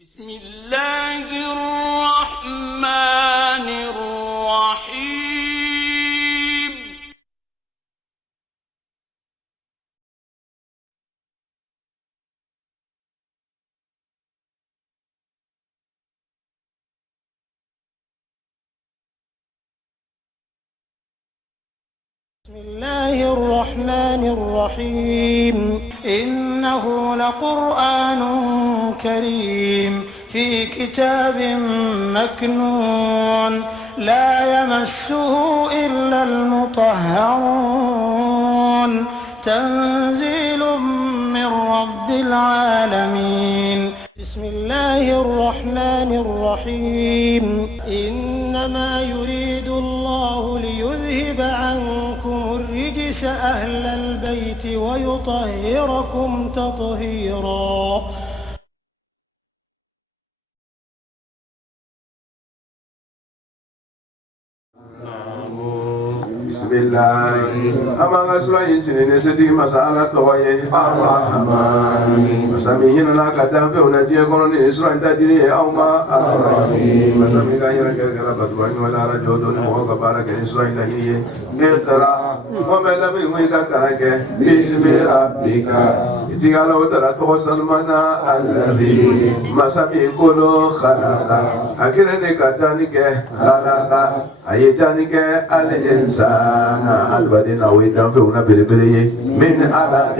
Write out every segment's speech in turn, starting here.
بسم الله الرحمن الرحيم بسم الله الرحمن الرحيم إنه لقرآن كريم في كتاب مكنون لا يمسه إلا المطهرون تنزيل من رب العالمين بسم الله الرحمن الرحيم إنما يريد الله ليذهب عنكم الرجس أهل البيت ويطهركم تطهيرا. بسم الله أما غسوة سنين مسألة توي الرحمن مسامين لنا كتاب ونجي كوني إسرائيل تجري أوما الرحيم مسامين كايرا كيرا بدوان ولا رجودون موقع بارك إسرائيل هي اقرأ وما لم يويك كرك بسم ربك إتقال وترى توسلمنا الذي مسامي كله خلق أكرني كتانك خلق أيتانك الإنسان البدن أو يدان فيونا بريبري من علق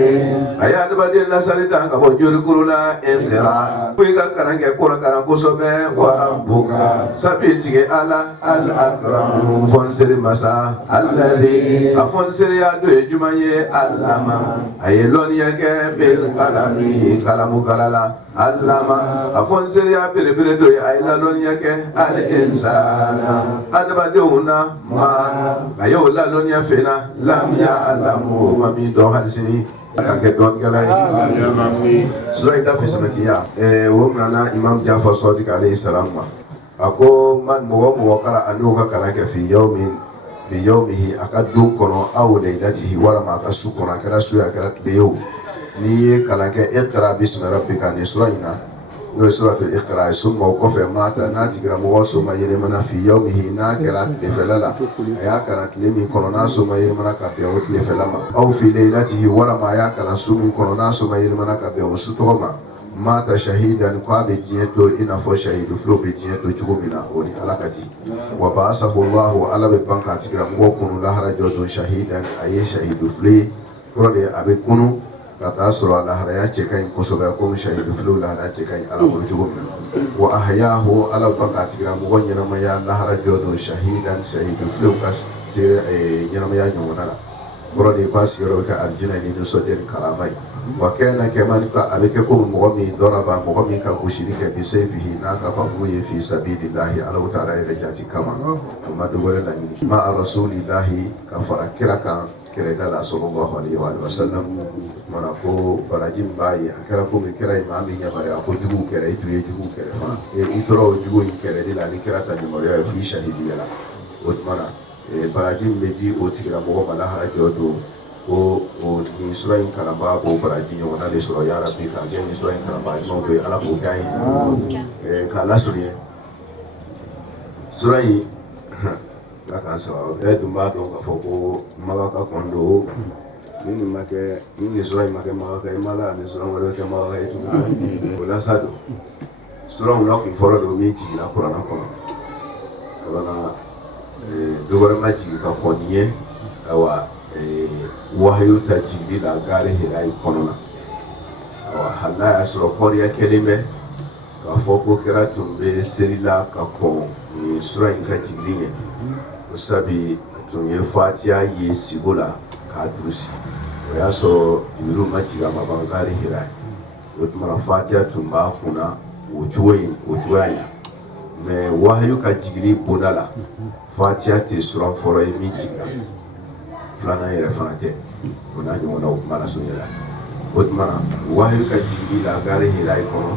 أي البدن لا سريتان كبوجور كرولا إقرا ويكا كرانك كورا كران كوسوبة وربك سبيتك على الأكرم فنسر مسا الذي أفنسر يدو يجمعي اللما أي لونيك بالكلام كلام كلالا اللما أفنسر يا بريبري دوي أي لونيك الإنسان adabadewuna ma ayo la lonia fena lam ya alamu mami do halsini akake don galay sura ita fi samatiya wo mrana imam Jafar Sadiq alayhi salam ako man mo kala anuka kala ke fi yawmihi akadu kono aw laylatihi wala ma kasukuna kala suya kala leyo ni kala ke iqra bismi rabbika ni sura ina no suratul iqra summa kofe mata nati gramu wasuma yele mana fi yawmihi nakirat lifalala ya karat limi korona suma yele mana kabya wot lifalama aw fi laylatihi wala ma ya kala sumi korona suma yele mana kabya wasutoma mata shahidan kwa bejiyeto ina fo shahidu flo bejiyeto chugumina oni alakati wa ba'asahu Allah ala be banka tigramu wakunu lahara jodo shahidan aye shahidu fli prode abe kunu kata surah lahara ya ce kai kusoba ko shahidu fulu lahara ce kai ala burjugo wa ahyahu ala bakati gram wonye na maya lahara jodo shahidan shahidu fulu kas sire nyana maya nyona borode pas yoro ka arjina ni do soden karamai wa kana kaman ka abeke ko mu'min daraba mu'min ka ushirika bi sayfihi na ka fabuye fi sabilillahi ala ta'ala ila jati kama kuma dogore la ni ma rasulillahi ka farakiraka kira sallallahu alaihi wa sallam mana ko barajim bayi akara ko mi kira imami nya bare ko jugu kira itu ye jugu kira fa itoro jugu kira di la ni kira ta ni moriya fi shahidi yala o mana barajim beji o tikira mo mala ha jodo o ni sura in karamba ko barajim yo na le sura ya rabbi ka ge ni sura in karamba mo be ala ko gai kala sura yi kaka sawa dumba don ka foko magaka kondo nini make nini sura make magaka imala ni sura ngore ke magaka itu wala sado sura una ku foro do miti la qur'ana ko wala dogora maji ka koniye awa wahyu tajili la gare hirai konona awa halla asro koriya kelime ka foko keratu be serila ka ko ni sura in ka jiliye usabi tunye fatia ye sigula ka durusi o ya so ibiru majiga mabangari hirai otuma fatia tumba kuna ujuwaya me wahyu ka jigiri bonala fatia te sura foro emijiga flana yere fanate ona nyona mala sunyela otuma wahyu ka jigiri la gari hirai kono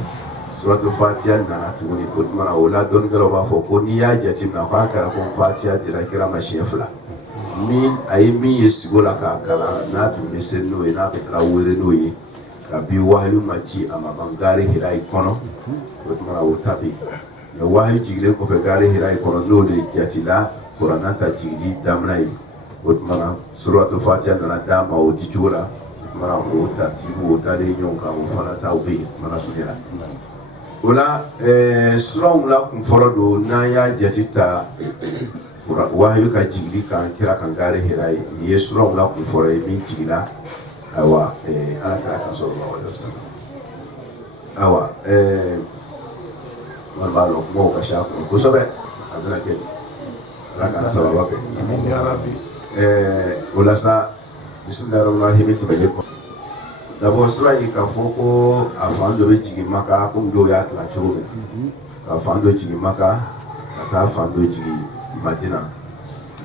suratul fatiha nana tuguni ko mana wala don garo ba fo ko ni ya jati na fa ka ko fatiha dira kira mashiyafla mi ayi mi yesigola ka kala na tu misenno ina ka were no yi kabi wahyu machi amabangari hirai kono otmana utabi ya wahyu jigile ko fe gari hirai kono lole jatila Quranata jigili damnai otmana suratul fatiha na dama odijula mana o tartibu dale nyonka o fana tawbe mana sunira wala sura wala kun foro do na ya jatita wahyu ka jigili kan kira kan gari hirai ye sura wala kun foro min jigila awa ala kira kan sallallahu alaihi wasallam awa marbalo mo ka sha ko sobe adana ke raka sababa ke ya rabbi wala sa bismillahirrahmanirrahim tibaje ko dabo sura yi ka foko afando be jigi maka ko ndo ya tla churu ka afando jigi maka ka afando jigi madina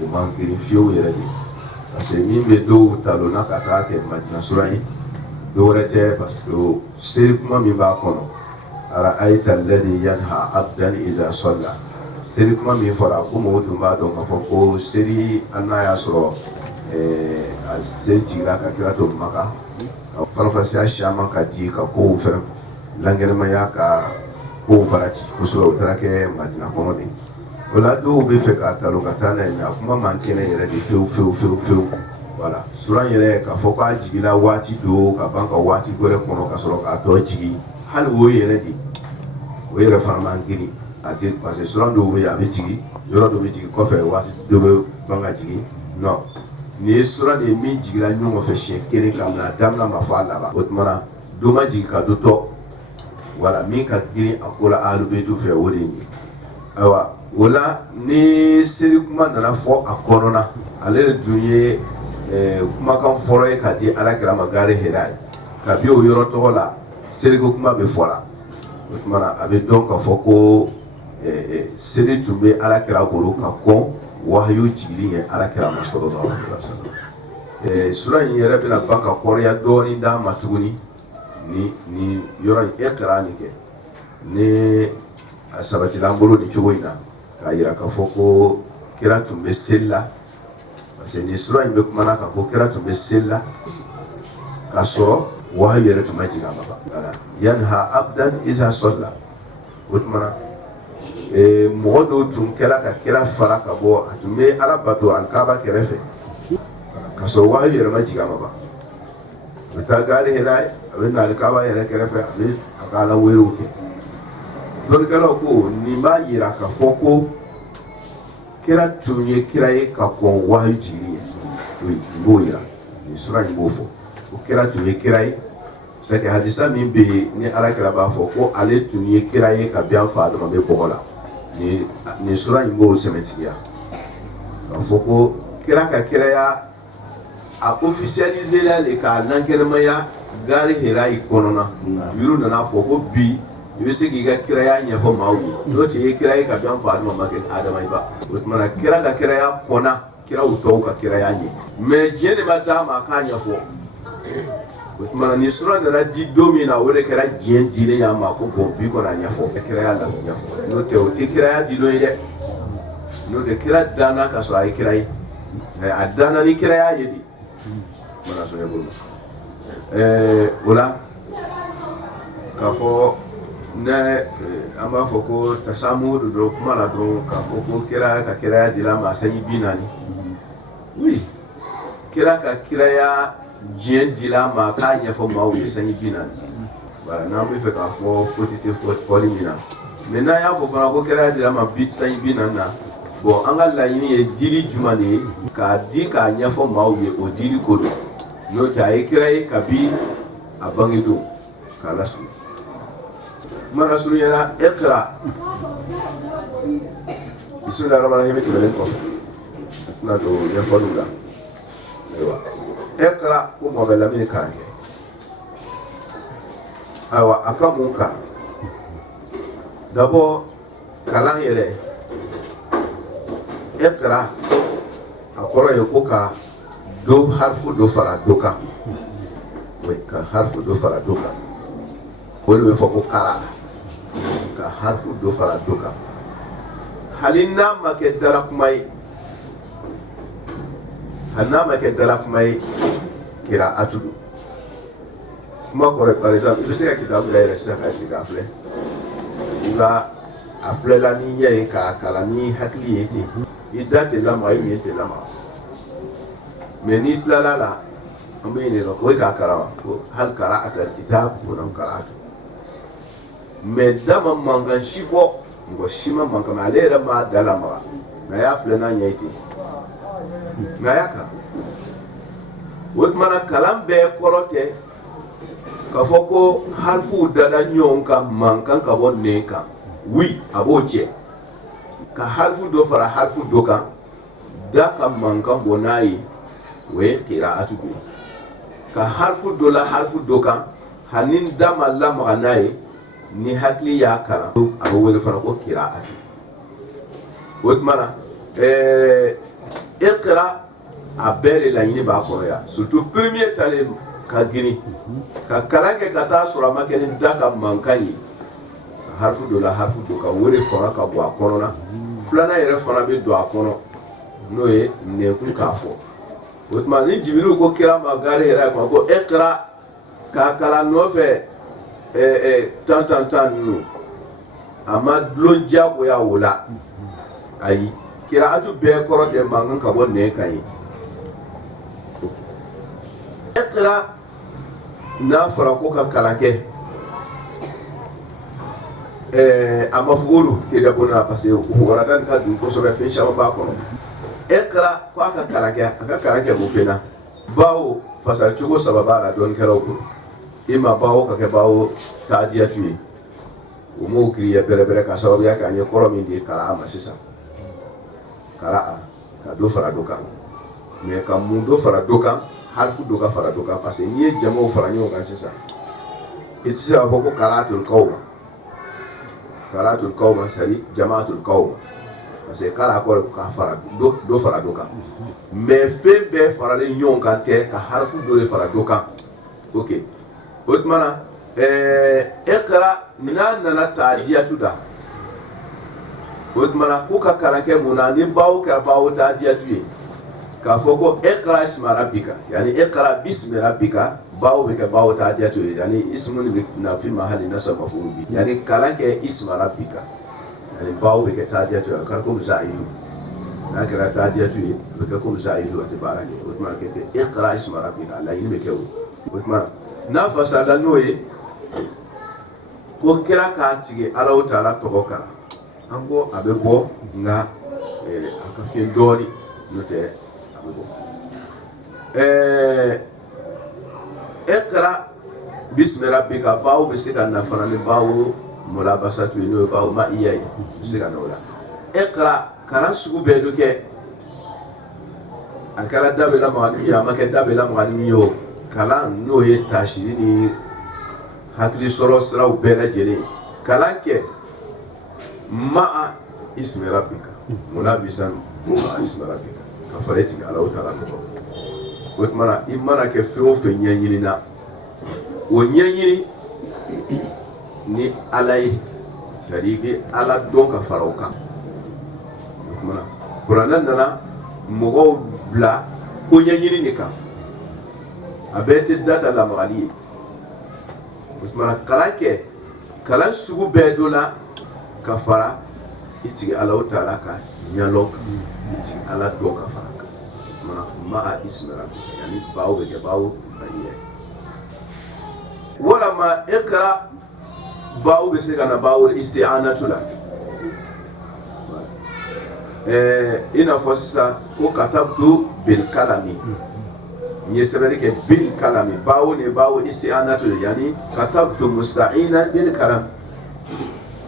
o man kiri fiyo yere di parce que min be do talona ka ta ke madina sura yi do rete parce que seri kuma min ba kono ara aita alladhi yanha abdan idha salla seri kuma min fora ko mo dum ba don ko seri anaya soro seri jira ka kira to maka farfasiya shama ka di ka ko fer langelma ya ka ko barati ko so tarake madina kono de wala do be fe ka talo ka tana ina kuma man kene yere de feu wala sura yere ka foko ajigila wati do ka banka wati gore kono ka soro ka to jigi hal wo yere di wo yere fa man gini ate parce sura do be abi jigi yoro do be jigi ko fe wati do be banga jigi no ni sura de min jigila nyongo fe shekere kam na damna mafala ba otmana do ma jigi ka do to wala min ka gini akola alu betu fe wode ni awa wala ni seri kuma nana fo akorona ale dunye kuma kan foro e ka di ala kira magare hirai ka bi o yoro to la seri ko kuma be fola otmana abe don ka fo ko seri tumbe ala kira goro ka ko wahyu jigiri ye ala kira sallallahu alaihi wasallam sura yere bina baka korya doni da matuguni ni yoro ikra ni ke ni asabati lambolo ni chugoina ka yira ka foko kira tumbe sella parce ni sura imbe kumana ka ko kira tumbe sella ka soro wahyu yere tumaji ga baba ala yanha abdan iza salla utmana modo tum kala ka kira fara ka bo atume ala bato alkaba kerefe ka so wahyu yere maji ga baba uta gari hirai abin alkaba yere kerefe abin akala weru ke don kala ko ni ma yira ka foko kira tunye kira ye ka ko wahyu jiri oui bo yira ni sura ni bofo ko kira tunye kira ye c'est que hadisa min be ni ala kira ba foko ale tunye kira ye ka bian fa do ma be bola ni sura ni bo semetiya ka foko kira ka kira ya a officialiser la le ka nangerma ya gari hirai konona yuru na foko bi ibe se ki ga kira ya nyefo mawu do ce kira ya ka bian fa do ma ke adamai ba mana kira ka kira ya kona kira uto ka kira ya nye me jene mata ma ka nyefo mana ni sura na di domina wore kira jen dire ya ma ko bombi ko na nyefo kira ya la nyefo no te o te kira ya di do ide no te kira dana ka so ay kira yi adana ni kira ya yedi mana so yebo wala ka fo ne amba foko tasamu do kuma la do ka foko kira ka kira ya dila ma sanyi binani oui kira ka kira ya jien dila ma ka nya fo ma wi sanyi binani ba na mi fe ka fo fotite fo limina me na ya fo fana ko kira ya dila ma bit sanyi binani na bo anga la yini e dili jumani ka di ka nya fo ma wi o dili ko do no ta e kira e ka bi abangido kala su mana suru yana iqra bismillahirrahmanirrahim tibalen ko na do ya falula ewa iqra ko mo bela mi kange awa akamuka dabo kalan yere iqra akoro yoko ka do harfu do fara doka we ka harfu do fara doka wolu be foko kara ka harfu do fara doka halina make dalak mai hanna make dalak mai kira atudu Moi, par exemple, je sais que kitabu la yɛrɛ sisan ka sigi a filɛ i b'a a filɛla ni ɲɛ ye k'a kalan ni hakili ye ten i da tɛ lamaga i ɲɛ tɛ lamaga mais n'i tilala la an bɛ ɲininka o ye k'a kalan wa ko hali kara a tɛ kitab ko kara mais da ma mankan si fɔ mɔgɔ si ma mankan mɛ ale yɛrɛ m'a da lamaga mais a y'a filɛ n'a ɲɛ ye ten mais a y'a kalan o tuma na kalan bɛɛ kɔrɔ tɛ k'a fɔ ko harifuw dada ɲɔgɔn kan mankan ka bɔ nɛn kan oui a b'o cɛ ka harifu dɔ fara harifu dɔ kan da ka mankan bɔ n'a ye o ye qiraatu ye ka harifu dɔ la harifu dɔ kan hani da ma lamaga n'a ye ni hakili y'a kalan a bɛ wele fana ko qiraatu o tuma na iqra a bɛɛ de laɲini b'a kɔnɔ yan surtout premier talen ka girin ka kalan kɛ ka taa sɔrɔ a ma kɛ ni da ka mankan ye harifu dɔ la harifu dɔ kan o de fanga ka bɔ a kɔnɔna filanan yɛrɛ fana bɛ don a kɔnɔ n'o ye nɛnkun k'a fɔ o tuma ni Jibirilu ko kira ma gare yɛrɛ kɔnɔ ko iqra k'a kalan nɔfɛ tan ninnu a ma dulon diyagoya o la ayi qiraatu bɛɛ kɔrɔ tɛ mankan ka bɔ nɛn kan ye iqra n'a fɔra ko ka kalan kɛ a maf'ulu tɛ da bɔnna parce que warada ka dun kosɛbɛ fɛn caman b'a kɔnɔ iqra ko a ka kalan kɛ mun fɛn na bawo fasali cogo saba b'a la dɔɔnikɛlaw bolo i ma bawo ka kɛ bawo taajiyatu ye o m'o kiriya bɛrɛbɛrɛ ka sababuya kɛ an ye kɔrɔ min di kara ma sisan kara ka dɔ fara dɔ kan mais ka mun dɔ fara dɔ kan harifu dɔ ka fara dɔ kan parce que n'i ye jamaw fara ɲɔgɔn kan sisan i tɛ se k'a fɔ ko qara'atul qawma c'est-à-dire jama'atul qawma parce que kara kɔrɔ ka fara dɔ fara dɔ kan mais fɛn bɛɛ faralen ɲɔgɔn kan tɛ ka harifu dɔ de fara dɔ kan ok o tuma na iqra n'a nana taajiyatu da o tuma na ko ka kalan kɛ mun na ni bawo kɛra bawo taajiyatu ye k'a fɔ ko iqra isma rabbika yani iqra bismi rabbika bawo bɛ kɛ bawo taajiyatu ye yani ismu bɛ na fi mahali nasab maf'ul bi yani kalan kɛ isma rabbika yani bawo bɛ kɛ taajiyatu ye ka ko za'idu n'a kɛra taajiyatu ye o bɛ kɛ ko za'idu a tɛ baara kɛ o tuma kɛ iqra isma rabbika laɲini bɛ kɛ o tuma n'a fasala n'o ye ko kira k'a tigɛ Alahu Taala tɔgɔ kan an ko a bɛ bɔ nka a ka fiɲɛ dɔɔni n'o tɛ a bɛ bɔ iqra bismi rabbika bawo bɛ se ka na fana ni bawo mulabasatu ye n'o ye bawo ma'iya ye bɛ se ka na o la iqra kalan sugu bɛɛ do kɛ a kɛra da bɛ lamaga ni min ye a ma kɛ da bɛ lamaga ni min ye o kalan n'o ye taasiri ni hakili sɔrɔ siraw bɛɛ lajɛlen kalan kɛ ma'a ismi rabbika mulabisan ma'a ismi rabbika ka fara tigɛ Alahu Taala tɔgɔ o tuma na i mana kɛ fɛn o fɛn ɲɛɲini na o ɲɛɲini ni Ala ye c'est-à-dire i bɛ Ala dɔn ka fara o kan o tuma na kuranɛ nana mɔgɔw bila ko ɲɛɲini de kan a bɛɛ tɛ data lamagali ye o tuma na kalan kɛ kalan sugu bɛɛ dɔ la ka fara i tigi Alahu Taala ka ɲɛlɔ kan i tigi Ala dɔn ka fara kan o tuma na ma'a ismi rabbika yani bawo bɛ kɛ bawo ma'iya walama iqra bawo bɛ se ka na bawo isti'anatu la i n'a fɔ sisan ko katabtu bil kalami n ye sɛbɛnni kɛ bil kalami bawo ni bawo isti'anatu yani katabtu musta'inan bil kalam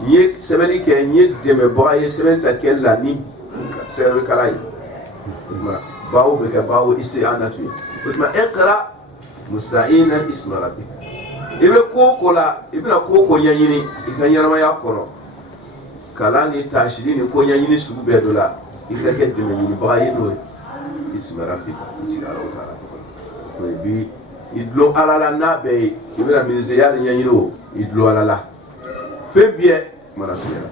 n ye sɛbɛnni kɛ n ye dɛmɛbaga ye sɛbɛnni ta kɛ la ni sɛbɛnni kala ye bawo bɛ kɛ bawo isti'anatu ye o tuma iqra musta'inan isma rabbika i bɛ ko o ko la i bɛna ko o ko ɲɛɲini i ka ɲɛnamaya kɔnɔ kalan ni taasiri ni ko ɲɛɲini sugu bɛɛ dɔ la i ka kɛ dɛmɛɲinibaga ye n'o ye isma rabbika i tigi Alahu Taala tɔgɔ o bi i dulon Ala la n'a bɛɛ ye i bɛna minisiriya ni ɲɛɲini o i dulon Ala la fɛn bɛɛ mana suɲɛna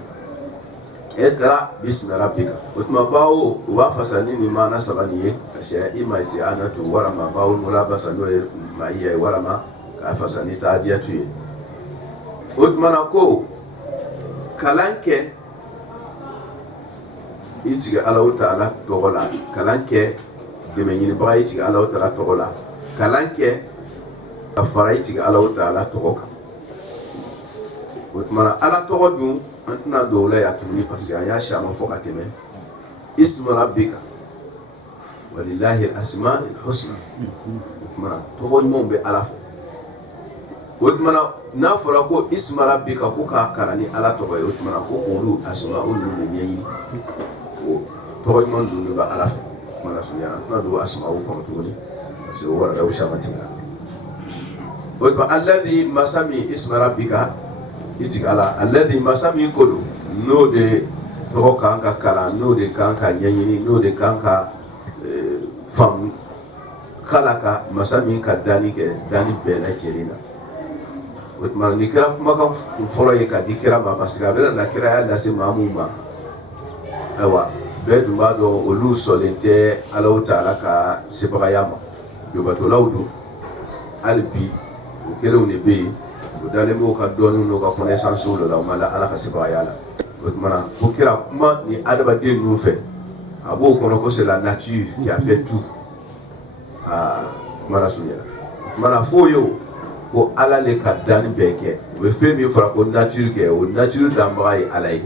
iqra bismi rabbika o tuma bawo u b'a fasa ni nin maana saba nin ye ka sɛ i ma isti'anatu walama bawo mulabasa n'o ye ma'iya ye walama k'a fasa ni taajiyatu ye o tumana ko kalan kɛ i tigi Alahu Taala tɔgɔ la kalan kɛ dɛmɛ ɲinibaga i tigi Alahu Taala tɔgɔ la kalan kɛ ka fara i tigi Alahu Taala tɔgɔ kan o tumana Ala tɔgɔ dun an tɛna don o la yan tuguni parce que an y'a caman fɔ ka tɛmɛ ismu rabbika walillahi al-asma'ul husna o tumana tɔgɔ ɲumanw bɛ Ala fɛ o tumana n'a fɔra ko ismu rabbika ko k'a kalan ni Ala tɔgɔ ye o tumana ko olu asma'ul de ɲɛɲini o tɔgɔ ɲuman dun de bɛ Ala fɛ o tumana sunya an tɛna don asma'u kɔnɔ tuguni parce que o waradaw caman tɛmɛna o tumana alladhi masami ismu rabbika itigi Ala alladhi masami ko don n'o de tɔgɔ kan ka kalan n'o de kan ka ɲɛɲini n'o de kan ka faamu khalaqa masami ka danni kɛ danni bɛɛ lajɛlen na o tuma ni kɛra kumakan fɔlɔ ye ka di kira ma parce que a bɛna na kira y'a lase maa mun ma ayiwa bɛɛ tun b'a dɔn olu sɔnlen tɛ Alahu Taala ka sebagaya ma yobatolaw don hali bi o kelenw de bɛ yen o dalen b'o ka dɔɔniw n'o ka connaissance la o ma da Ala ka sebagaya la o tuma ko kira kuma ni adamaden ninnu fɛ a b'o kɔnɔ ko c'est la nature qui a fait tout kuma la sunyɛra o tuma f'o ye o ko Ala le ka danni bɛɛ kɛ o bɛ fɛn min fɔra ko nature kɛ o nature danbaga ye Ala ye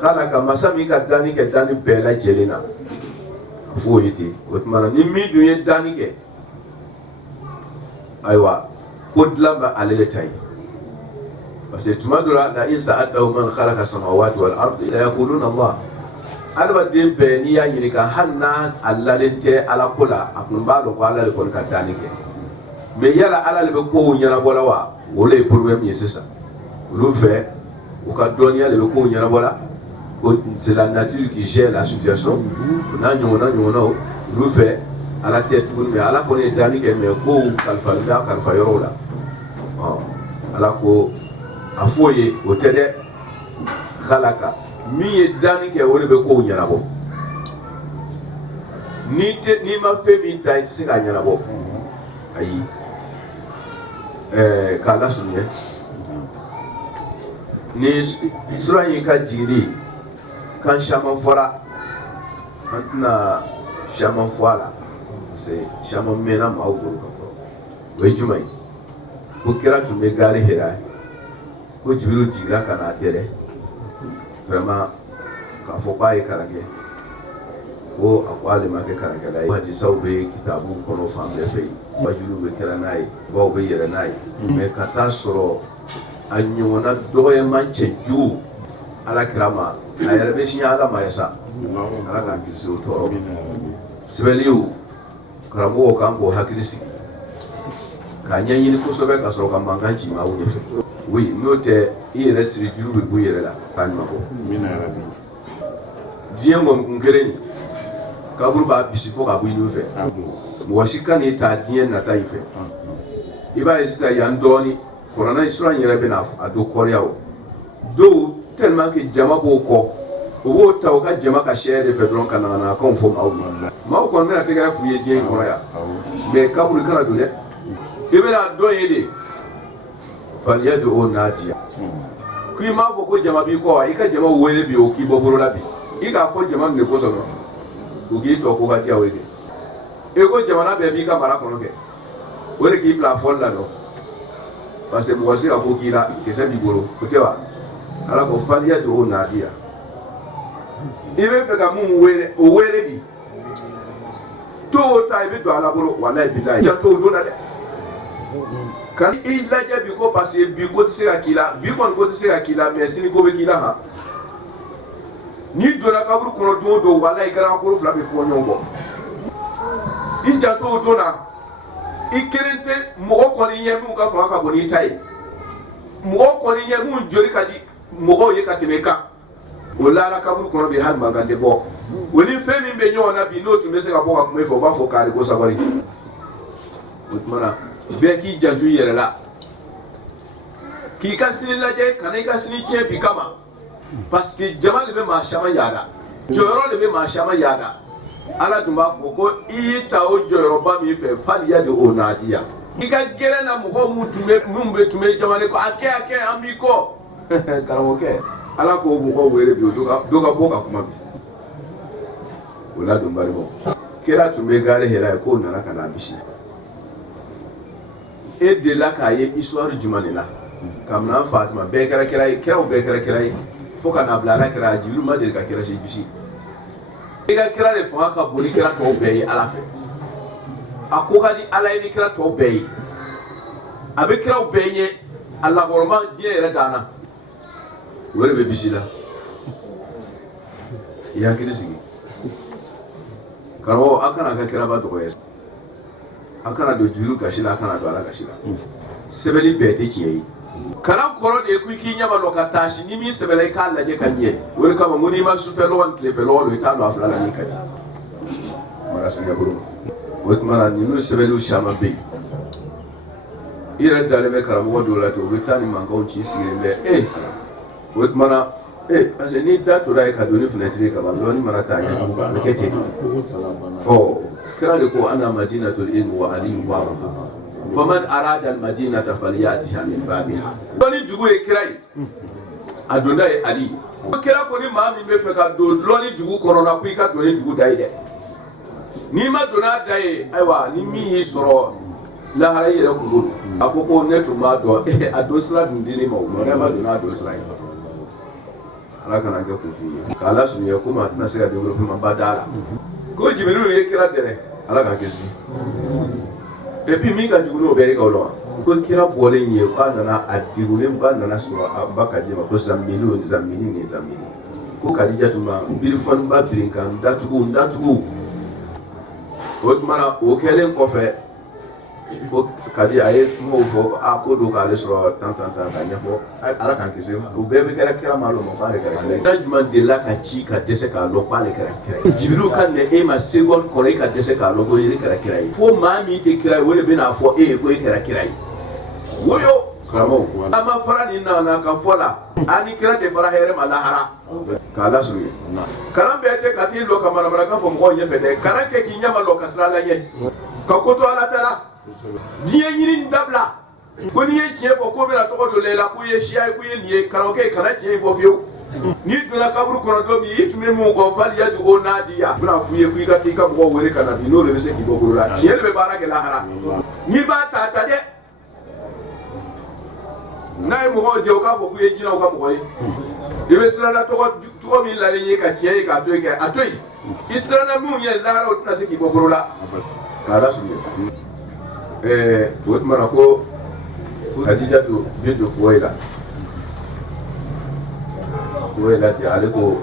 khalaqa masa min ka danni kɛ danni bɛɛ lajɛlen na a f'o ye ten o tuma ni min dun ye danni kɛ ayiwa ko dilan bɛ ale de ta ye parce que tuma dɔ la in sa'altahum man khalaqa samawati wal ardi la yaquluna Allah adamaden bɛɛ n'i y'a ɲininka hali n'a lalen tɛ Ala ko la a kun b'a dɔn ko Ala de kɔni ka danni kɛ mais yala Ala de bɛ kow ɲɛnabɔ la wa o de ye problème ye sisan olu fɛ u ka dɔnniya de bɛ kow ɲɛnabɔ la ko c'est la nature qui gère la situation o n'a ɲɔgɔnnaw olu fɛ Ala tɛ tuguni mais Ala kɔni ye danni kɛ mais kow kalifalen bɛ a kalifa yɔrɔw la Ala ko a f'o ye o tɛ dɛ khalaqa min ye danni kɛ o de bɛ kow ɲɛnabɔ n'i ma fɛn min ta i tɛ se k'a ɲɛnabɔ ayi k'a lasurunya ni sura in ka jigili kan caman fɔra an tɛna caman fɔ a la parce que caman mɛnna maaw bolo ka kɔrɔ o ye jumɛn ye ko kira tun bɛ gari Hira ko Jibrilu jiginna ka n'a dɛrɛ vraiment k'a fɔ k'a ye kalan kɛ ko a ko ale ma kɛ kalankɛla ye hadisaw bɛ kitabu kɔnɔ fan bɛɛ fɛ wajuliw bɛ kɛra n'a ye baw bɛ yɛlɛ n'a ye mais ka taa sɔrɔ a ɲɔgɔnna dɔgɔyama cɛjugu Ala kira ma a yɛrɛ bɛ siɲɛ Ala ma ye sa Ala k'an kisi o tɔɔrɔ sɛbɛnniw karamɔgɔw kan k'o hakili sigi k'a ɲɛɲini kosɛbɛ ka sɔrɔ ka mankan ci maaw ɲɛfɛ oui n'o tɛ i yɛrɛ siri juru bɛ bɔ i yɛrɛ la k'a ɲuman bɔ diɲɛ mɔnkun kelen in kaburu b'a bisi fo ka bɔ i nun fɛ mɔgɔ si ka n'i ta diɲɛ nata in fɛ i b'a ye sisan yan dɔɔni kuranɛ sura in yɛrɛ bɛna a don kɔrɔya o dɔw tellement que jama b'o kɔ o b'o ta o ka jama ka sɛ de fɛ dɔrɔn ka na kanw fɔ maaw ma maaw kɔni bɛna tɛgɛrɛ f'u ye diɲɛ in kɔnɔ yan mais kaburu kana don dɛ i bɛna dɔn ye de faliyadu o najiya ko i m'a fɔ ko jama b'i kɔ wa i ka jama wele bi o k'i bɔ bolo la bi i k'a fɔ jama min kosɔn o k'i tɔ ko ka diya o ye kɛ e ko jamana bɛɛ b'i ka mara kɔnɔ kɛ o de k'i bila fɔli la dɔn parce que mɔgɔ si ka ko k'i la kisɛ b'i bolo o tɛ wa Ala ko faliyadu o najiya i bɛ fɛ ka mun wele o wele bi to o ta i bɛ don Ala bolo walayi bilayi janto o don na dɛ kan i lajɛ bi ko parce que bi ko tɛ se ka k'i la bi kɔni ko tɛ se ka k'i la mais sini ko bɛ k'i la han n'i donna kaburu kɔnɔ don o don walayi garankolo fila bɛ fɔ ɲɔgɔn kɔ i janto o don na i kelen tɛ mɔgɔ kɔni ɲɛ min ka fanga ka bon n'i ta ye mɔgɔ kɔni ɲɛ min joli ka di mɔgɔw ye ka tɛmɛ kan o la kaburu kɔnɔ bi hali mankan tɛ bɔ o ni fɛn min bɛ ɲɔgɔn na bi n'o tun bɛ se ka bɔ ka kuma i fɛ o b'a fɔ kari ko sabali o tuma na bɛɛ k'i janto i yɛrɛ la k'i ka sini lajɛ ka na i ka sini tiɲɛ bi kama parce que jama de bɛ maa caman yaada jɔyɔrɔ de bɛ maa caman yaada ala tun b'a fɔ ko i y'i ta o jɔyɔrɔba min fɛ faliya de o naadiya i ka gɛrɛ na mɔgɔ mun tun bɛ jamana ko a kɛ an b'i kɔ karamɔgɔkɛ ala k'o mɔgɔ wele bi dɔ ka bɔ ka kuma bi o la dun balimaw kira tun bɛ gare hɛrɛ ye k'o nana ka na bisi e delila k'a ye histoire jumɛn de la kabini Fatima bɛɛ kɛra kira ye kiraw bɛɛ kɛra kira ye fo ka na bila ala kira Jibril ma deli ka kira si bisi i ka kira de fanga ka bon ni kira tɔw bɛɛ ye ala fɛ a ko ka di ala ye ni kira tɔw bɛɛ ye a bɛ kiraw bɛɛ ɲɛ a lakɔrɔma diɲɛ yɛrɛ danna o de bɛ bisi la i hakili sigi karamɔgɔ a kana ka kiraba dɔgɔya a kana don Jibril gasi la a kana don ala gasi la sɛbɛnni bɛɛ tɛ tiɲɛ ye kalan kɔrɔ de ye ko i k'i ɲɛma dɔn ka taasi ni min sɛbɛnna i k'a lajɛ ka ɲɛ o de kama ko n'i ma sufɛ lɔgɔ ni tilefɛ lɔgɔ don i t'a don a fila la min ka di mara sunjɛ bolo o tuma na ninnu sɛbɛnniw caman bɛ yen i yɛrɛ dalen bɛ karamɔgɔ dɔw la ten u bɛ taa ni mankanw ci sigilen bɛ o tuma na parce que n'i da tora yen ka don ni fenêtre ye ka ban dɔɔni mana taa ɲɛjugu kan a bɛ kɛ ten kira de ko ana madinatul ilmi wa aliyu babuha faman arada al-madinata falyatiha min babiha lɔnni dugu ye kira ye a donda ye ali ko kira ko ni maa min bɛ fɛ ka don lɔnni dugu kɔnɔna ko i ka don ni dugu da ye dɛ n'i ma don n'a da ye ayiwa ni min y'i sɔrɔ lahara i yɛrɛ kungo don a fɔ ko ne tun b'a dɔn a don sira dun dilen ma o mɔgɔ ma don n'a don sira ye ala kana kɛ kunfin ye k'a lasurunya ko maa tɛna se ka développement ba d'a la ko Jibrilu ye kira dɛrɛ ala k'a kisi et puis min ka jugu n'o bɛɛ ye k'aw dɔn ko kira bɔlen ye k'a nana a degunnen ba nana sɔrɔ a ba Kadija ma ko zamili ko Kadija tun ma birifɔniba birin kan n datugu o tuma na o kɛlen kɔfɛ ko Kadija a ye kumaw fɔ ko don k'ale sɔrɔ tan ka ɲɛfɔ ala k'an kisi o bɛɛ bɛ kɛra kira maa dɔn ma k'ale kɛra kira ye kira jumɛn delila ka ci ka dɛsɛ k'a dɔn k'ale kɛra kira ye Jibrilu ka nɛ e ma seconde kɔrɔ e ka dɛsɛ k'a dɔn ko e kɛra kira ye fo maa min tɛ kira ye o de bɛ n'a fɔ e ye ko e kɛra kira ye woyo silamɛw an ma fara nin na ka fɔ la a ni kira tɛ fara hɛrɛ ma lahara k'a lasurunya kalan bɛɛ tɛ ka t'i lɔ ka manamanakan fɔ mɔgɔw ɲɛfɛ dɛ kalan kɛ k'i ɲɛma lɔ ka sira lajɛ ka ko to ala ta la diɲɛ ɲini dabila ko n'i ye tiɲɛ fɔ ko bɛna tɔgɔ dɔ la i la k'u ye siya ye k'u ye nin ye karamɔgɔkɛ kana tiɲɛ fɔ fiyewu n'i donna kaburu kɔnɔ don min i tun bɛ mun kɔ faliya o naadiya u bɛna f'u ye k'i ka t'i ka mɔgɔw wele ka na bi n'o de bɛ se k'i bɔ bolo la tiɲɛ de bɛ baara kɛ lahara n'i b'a ta dɛ n'a ye mɔgɔw jɛ u k'a fɔ k'u ye jinɛw ka mɔgɔ ye i bɛ siranna tɔgɔ min lalen ye ka tiɲɛ ye k'a to yen a to yen i siranna minnu ye lahara o tɛna se k'i bɔ bolo la k'a lasurunya o tuma na ko Kadijatu bintu Kuwaila di ale ko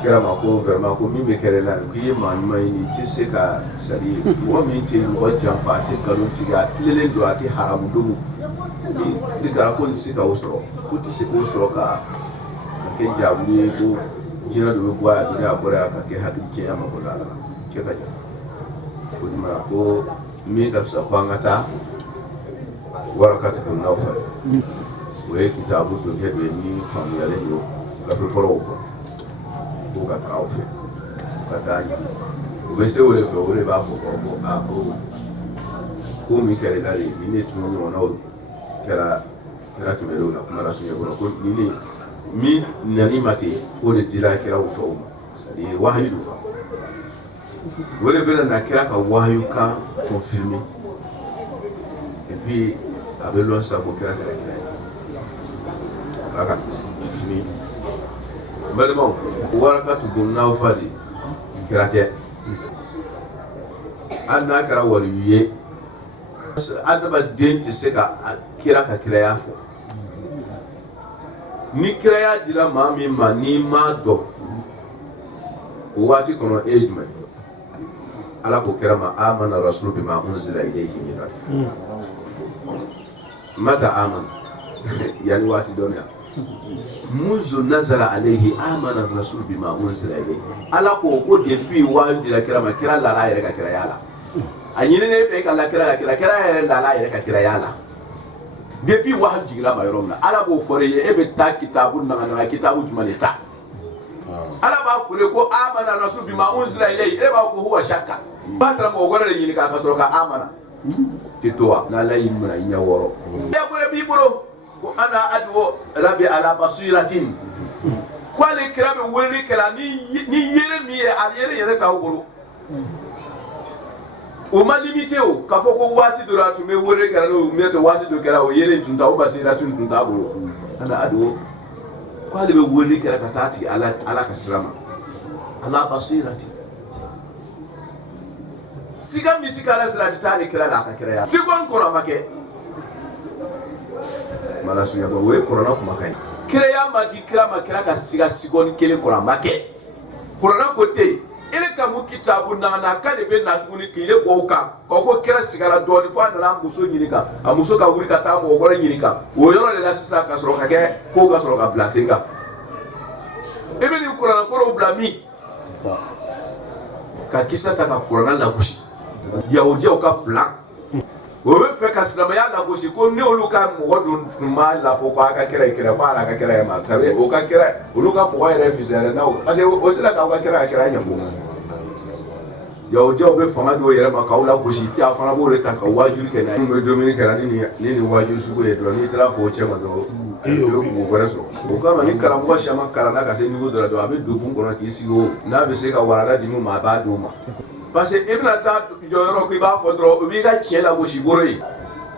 kira ma ko vraiment ko min bɛ kɛra la ko i ye maa ɲuman ye nin tɛ se ka sadi mɔgɔ min tɛ mɔgɔ janfa a tɛ nkalon tigɛ a tilelen don a tɛ haramu don ni kɛra ko nin tɛ se k'o sɔrɔ ko tɛ se k'o sɔrɔ ka kɛ jaabu ye ko jinɛ dɔ bɛ bɔ a dɔnni a bɔra yan ka kɛ hakili cɛya ma bɔ a la cɛ ka jan o tuma na ko min ka fisa ko an ka taa Warakatu bin Nawfal o ye kitaabu dɔ kɛ don ni faamuyalen don gafe kɔrɔw kɔ ko ka taa aw fɛ ka taa ɲini u bɛ se o de fɛ o de b'a fɔ ko min kɛra i la de ni ne tun ɲɔgɔnnaw kɛra tɛmɛnenw na kuma la suɲɛ kɔnɔ ko ni ne min nani ma ten k'o de dira kɛraw tɔw ma c'est à dire wahayu don o de bɛna na kɛra ka wahayu kan confirmer et puis a bɛ lɔn sa ko kɛra kira ye ala ka kisi n balimaw Warakatu bin Nawfal kira tɛ hali n'a kɛra waliyu ye adamaden tɛ se ka kira ka kiraya fɔ ni kiraya dira maa min ma n'i m'a dɔn o waati kɔnɔ e ye jumɛn ala ko kira ma amana rasulu bima unzila ilayhi min rabbih mata amana yani waati dɔn yan munzu nazala alayhi amana rasulu bima unzila ilayhi ala ko depuis waati dira kira ma kira la yɛrɛ ka kiraya la a ɲininen fɛ ka la kira yɛrɛ la yɛrɛ ka kiraya la depuis waati jiginra ma yɔrɔ min na ala b'o fɔ ye e bɛ taa kitabu naga kitabu jumɛn de ta ala b'a fure ko amana rasul bima unzila ilayhi e b'a ko huwa shakka batra mo gore de ɲini ka sɔrɔ ka amana titoa na la yimna nya woro e ko e bibolo ko ana adwo rabbi ala basiratin ko ale kira be wele kala ni yere mi e ale yere ta ogoro o ma limité o ka fɔ ko waati dɔ la tun bɛ wele kɛra n'o mɛtɛ waati dɔ kɛra o yelen tun ta o basira tun t'a bolo ana adwo ko ale bɛ wele kɛra ka taa tigɛ ala ka sira ma ala basirati siga misi kala sirati taa ni kira la a ka kira ya sikon kɔrɔ ma kɛ mala sunya ba o ye kɔrɔna kuma ka ye kira ya ma di kira ma kira ka siga sikon kelen kɔrɔ ma kɛ kɔrɔna ko te ele ka mu kitabu nana ka de be na tuguni k'ile bɔ o kan ko kira sigala dɔɔni fo a nana a muso ɲininka a muso ka wuli ka taa mɔgɔ wɛrɛ ɲininka o yɔrɔ de la sisan ka sɔrɔ ka kɛ ko ka sɔrɔ ka bila sen kan e bɛ nin kuranna kɔrɔw bila min ka kisa ta ka kuranna lagosi yahudiyaw ka plan o bɛ fɛ ka silamɛya lagosi ko ne olu ka mɔgɔ dun tun b'a la fɔ ko a ka kira ye kira ko ala ka kira ye ma c'est vrai o ka kira olu ka mɔgɔ yɛrɛ fisayara n'a parce que o sera k'aw ka kira ɲɛfɔ yahudiyaw bɛ fanga dɔw yɛrɛ ma k'aw lagosi a fana b'o de ta ka wajuru kɛ n'a ye minnu bɛ dumuni kɛra ni nin wajuru sugu ye dɔrɔn n'i taara fɔ o cɛ ma dɔrɔn i bɛ kungo wɛrɛ sɔrɔ o kama ni karamɔgɔ caman kalanna ka se niveau dɔ la dɔrɔn a bɛ don kun kɔnɔ k'i sigi o n'a bɛ se ka warada di min ma a b'a d'o ma parce que i bɛna taa jɔyɔrɔ ko i b'a fɔ dɔrɔn o b'i ka tiɲɛ lagosi bolo ye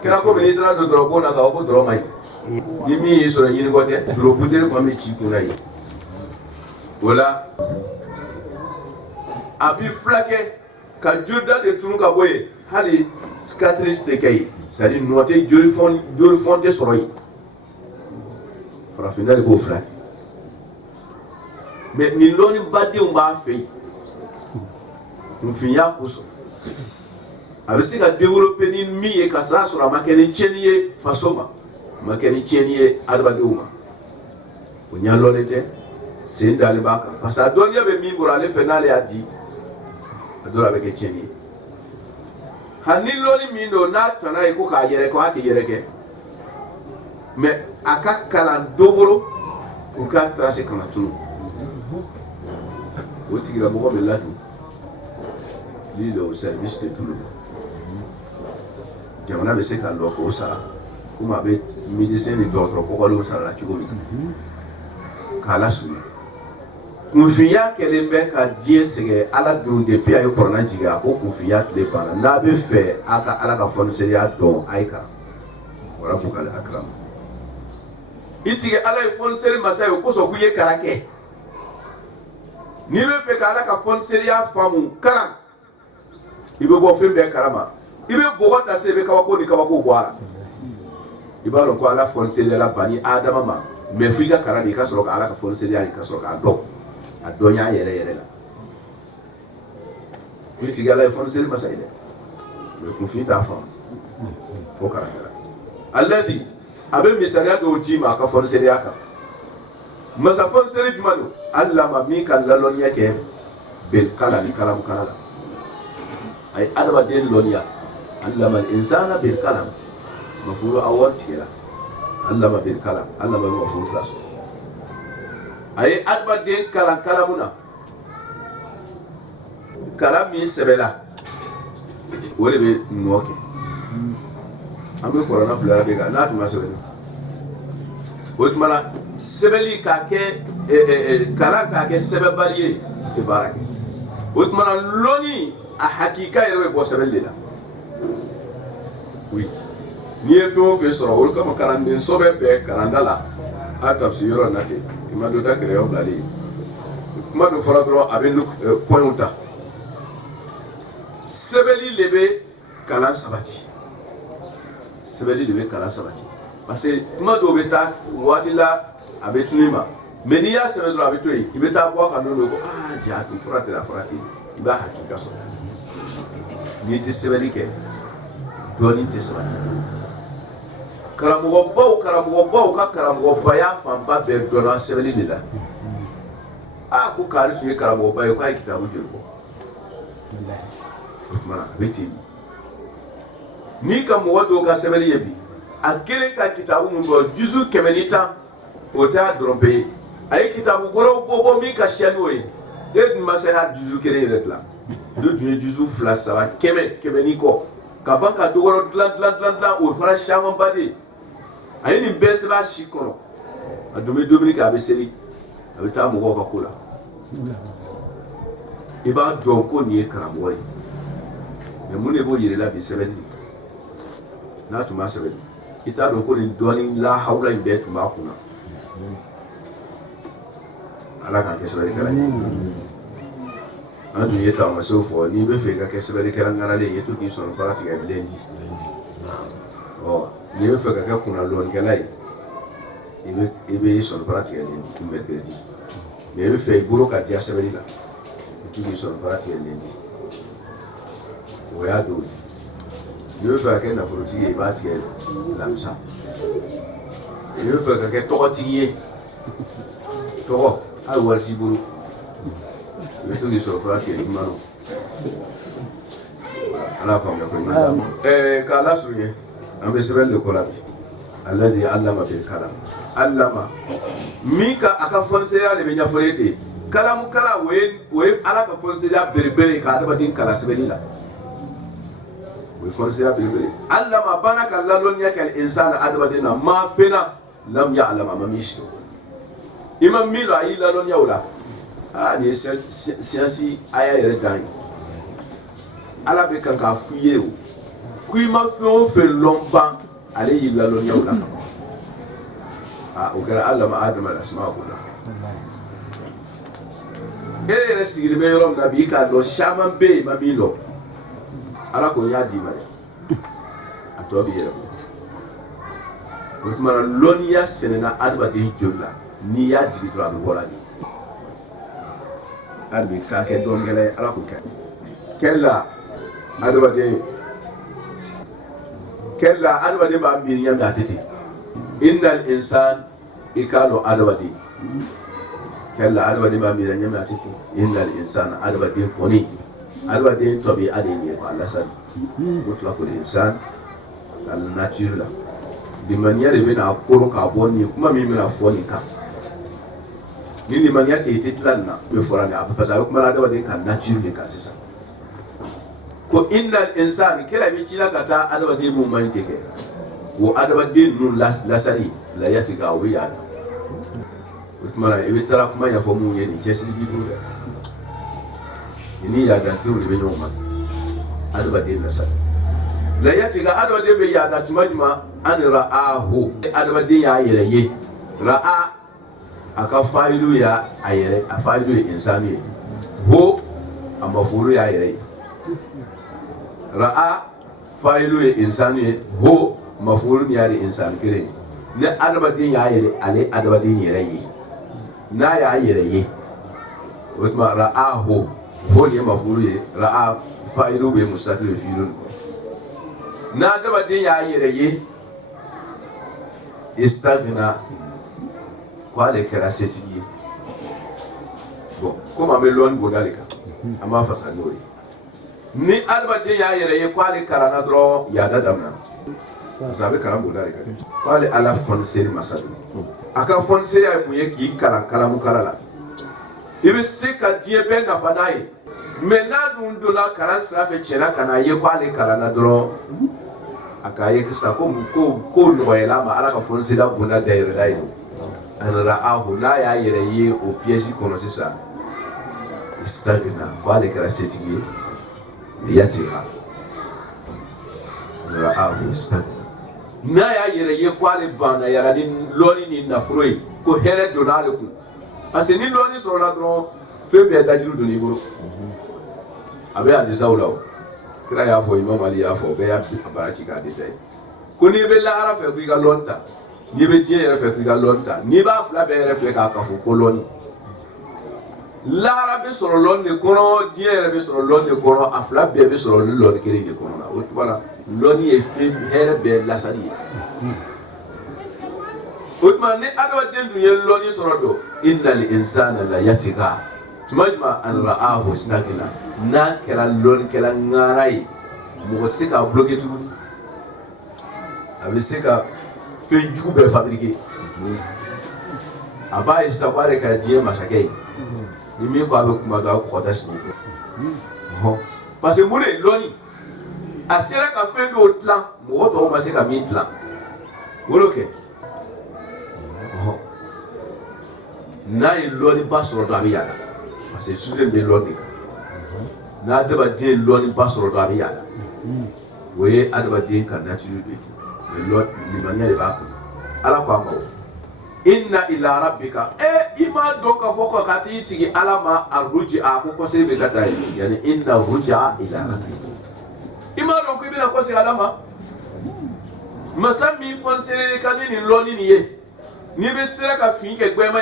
kira ko n'i taara don dɔrɔn bon na k'a fɔ ko dɔrɔn ma ɲi ni min y'i sɔrɔ ɲini kɔ tɛ dɔrɔn buteli kɔni bɛ ci kunna ye o la a b'i fulakɛ ka jolida de tunu ka bɔ yen hali cicatrice tɛ kɛ yen c'est à dire nɔ tɛ jolifɔn tɛ sɔrɔ yen farafinna de b'o filɛ mais nin lɔnni badenw b'a fɛ yen kunfinya kosɔn a bɛ se ka développer ni min ye ka s'a sɔrɔ a ma kɛ ni tiɲɛni ye faso ma a ma kɛ ni tiɲɛni ye adamadenw ma o ɲɛ lɔnni tɛ sen dalen b'a kan parce que a dɔnniya bɛ min bolo ale fɛ n'ale y'a di a dɔw la a bɛ kɛ tiɲɛni ye hali ni lɔnni min don n'a tana ye ko k'a yɛrɛ kɛ a tɛ yɛrɛ kɛ mais a ka kalan dɔ bolo k'u ka tracer kana tunu o tigilamɔgɔ bɛ ladon lui il est au service de tout le monde jamana bɛ se ka lɔ k'o sara komi a bɛ médecin ni dɔgɔtɔrɔ kɔgɔlenw sara la cogo min k'a lasurunya kunfinya kɛlen bɛ ka diɲɛ sɛgɛn ala dun depuis a ye kɔrɔna jigin a ko kunfinya tile banna n'a bɛ fɛ a ka ala ka fɔnisɛriya dɔn a ye kalan wala k'u k'ale akram i tigɛ ala ye fɔnisɛri masa ye o kosɔn k'u ye kalan kɛ n'i bɛ fɛ ka ala ka fɔnisɛriya faamu kalan i bɛ bɔ fɛn bɛɛ kalama i bɛ bɔgɔ ta se i bɛ kabako ni kabako bɔ a la i b'a dɔn ko ala fɔnisɛriya la bani adama ma mais f'i ka kalan de i ka sɔrɔ ka ala ka fɔnisɛriya ye ka sɔrɔ k'a dɔn a dɔnya yɛrɛ yɛrɛ la i tigɛ ala ye fɔnisɛri masa ye dɛ mais kunfin t'a faamu fo kalan kɛla alladhi a bɛ misaliya dɔw ji ma a ka fɔnisɛriya kan masa fɔnisɛri jumɛn don allama min ka lalɔnniya kɛ bil kala ni kalamu kala la a ye adamaden lɔnniya allama insana bil kalam mafulu awwal tigɛla allama bil kalam allama bɛ mafulu fila sɔrɔ a ye adamaden kalan kalamu na kalan min sɛbɛla o de bɛ nɔ kɛ an bɛ kɔrɔna fila de kan n'a tun ma sɛbɛn o tuma na sɛbɛnli k'a kɛ kalan k'a kɛ sɛbɛnbali ye o tɛ baara kɛ o tuma na lɔnni a hakika yɛrɛ bɛ bɔ sɛbɛnli de la oui n'i ye fɛn o fɛn sɔrɔ olu kama kalanden sɔbɛ bɛɛ kalanda la a tafsir yɔrɔ na ten i ma dɔ da kɛlɛyaw bilali ye kuma dɔ fɔra dɔrɔn a bɛ pɔnw ta sɛbɛnli de bɛ kalan sabati sɛbɛnli de bɛ kalan sabati parce que kuma dɔw bɛ taa waati la a bɛ tunu i ma mais n'i y'a sɛbɛn dɔrɔn a bɛ to yen i bɛ taa bɔ a kan don dɔ ko ja nin fura tɛ a fura tɛ i b'a hakilika sɔrɔ n'i tɛ sɛbɛnli kɛ dɔɔnin tɛ sabati karamɔgɔbaw ka karamɔgɔbaya fanba bɛɛ dɔnna sɛbɛnli de la ko kaari tun ye karamɔgɔba ye k'a ye kitabu joli bɔ o tuma na a bɛ ten n'i ka mɔgɔ dɔw ka sɛbɛnni ye bi a kelen ka kitabu mun bɔ juzu 110 o tɛ a dɔrɔn bɛ ye ay kitabu goro bobo mi ka shanwe de masaha juzu kere retla do juye juzu flas sawa kebe ni ko ka banka do goro tlan o fara shaman bade ay ni besba shikono adumi dominika be seli abe ta mo ko kula iba do ko ni karamo yi me mun e bo yire la be sebeli na tuma sebeli ita do ko ni doni la hawla be tuma kuna ala ka kesebeli kala andu yeta ma sofo ni be fe ka kesebeli kala ngara le yeto ki son farati ga blendi ni be fe ka kuna lon kala ibe son farati ga lendi mercredi me be fe buro ka dia sebeli la yeto ki son farati ga lendi ya do ni be fe ka na fruti e ba ti lamsa ni be fe ka to ti ye to ai war si buru yeto ki so prati e mano ala fam ya ko mala kala suye ambe sebel de kola alladhi allama bil kalam allama mika aka fonse ya le be nyaforete kalamu kala we ala ka fonse ya berbere ka adaba din kala sebelila we fonse ya berbere allama banaka lalon yakal insana adaba din ma fena lam ya'lama ma mishi imam milo ayi lalon yawla ni siansi aya yere dan ala be kan ka fuye o kui ma fe lomba ale yi lalon yawla o kera alla ma adama asma kula ere sigiri be yorom nabi ka do shaman be ma milo ala ko yaji mare atobi yere ko ma loniya senena adwa de jolla ni ya digi do abu wala ni arbi ka ke don gele ala ko ka kella adwa de ba bi nya gatete innal insan ikalo adwa de kella adwa de ba bi nya gatete innal insan adwa de koni adwa de to bi ade ni ko Allah san mutlaqul insan al nature la di manière be na akoro ka bonni kuma mi na foni ka ni manière te titlanna be foranga parce que kuma da wadin kan nature de ka sisa ko innal insani kila mi cila kata adaba de mu man teke wo adaba de nun lasari la yati ga wiya kuma na e tara kuma ya fomu ye ni kesi bi do ni ya da turu de be nyoma adaba de lasari la yati ga adaba de be ya da tumajuma an ra'ahu adaba de ya yere ra'a aka failu ya ayere a failu insani ho amma furu ya yere ra'a failu insani ho mafuru ya de insan kire ne adaba din ya yere ale adaba din yere yi na ya yere yi wotma ra'a ho ne mafuru ye ra'a failu be mustatir filun na adaba din ya yere yi istagna kwale kera setigi bon comme amelon bodalika ama fasanori ni albade ya yere ye kwale karana dro ya dadamna sabe karam bodalika kwale ala fonseri masadu aka fonseri ay muye ki kala mukala ibi sika die ben na fadai menadu ndola karan safe chena kana ye kwale karana dro aka ye kisa ko no yela ma ala ka fonseri da bunda daire dai an ra'ahu la ya yere o pièce kono sisa istagna kwale kara setigi yatiha ra'ahu istagna na ya yere kwale bana ya radin loni ni na furoi ko hele donale ku ase ni loni so la dron fe be dajiru do ni goro abe aje sawlaw kira ya fo imam ali ya fo be ya baraki ka de tay ko ni be la arafa ku ga lonta ni be die yere fe ku ga lonta ni ba fla be yere fe ka fu koloni la arabe soro lonne kono die yere be soro lonne kono afla be be soro lonne kere de kono na wala loni e fe here be la sali utman ni adwa dendu ye loni soro do innal insana la yatiga tumajma an ra'ahu istagna na kera lon kera ngarai mo sika bloquer tout avec sika fait du be fabriquer aba isa kware ka die masake ni mi ko abe kuma ga ko ta shi ho parce que mune loni asira ka fendo plan mo to ma se ka mi plan woloke ho na loni basoro da bi yada parce que suze be loni na adaba den loni basoro da bi yada we adaba den ka naturally do le lot ni mania de ba ko ala ko amawo inna ila rabbika ima doka foko kati tigi alama arruji ako kose be kata yani inna rujaa ila rabbika ima doka ibina kose alama masami fonsere kanini loni niye ni be sera ka fin ke gwema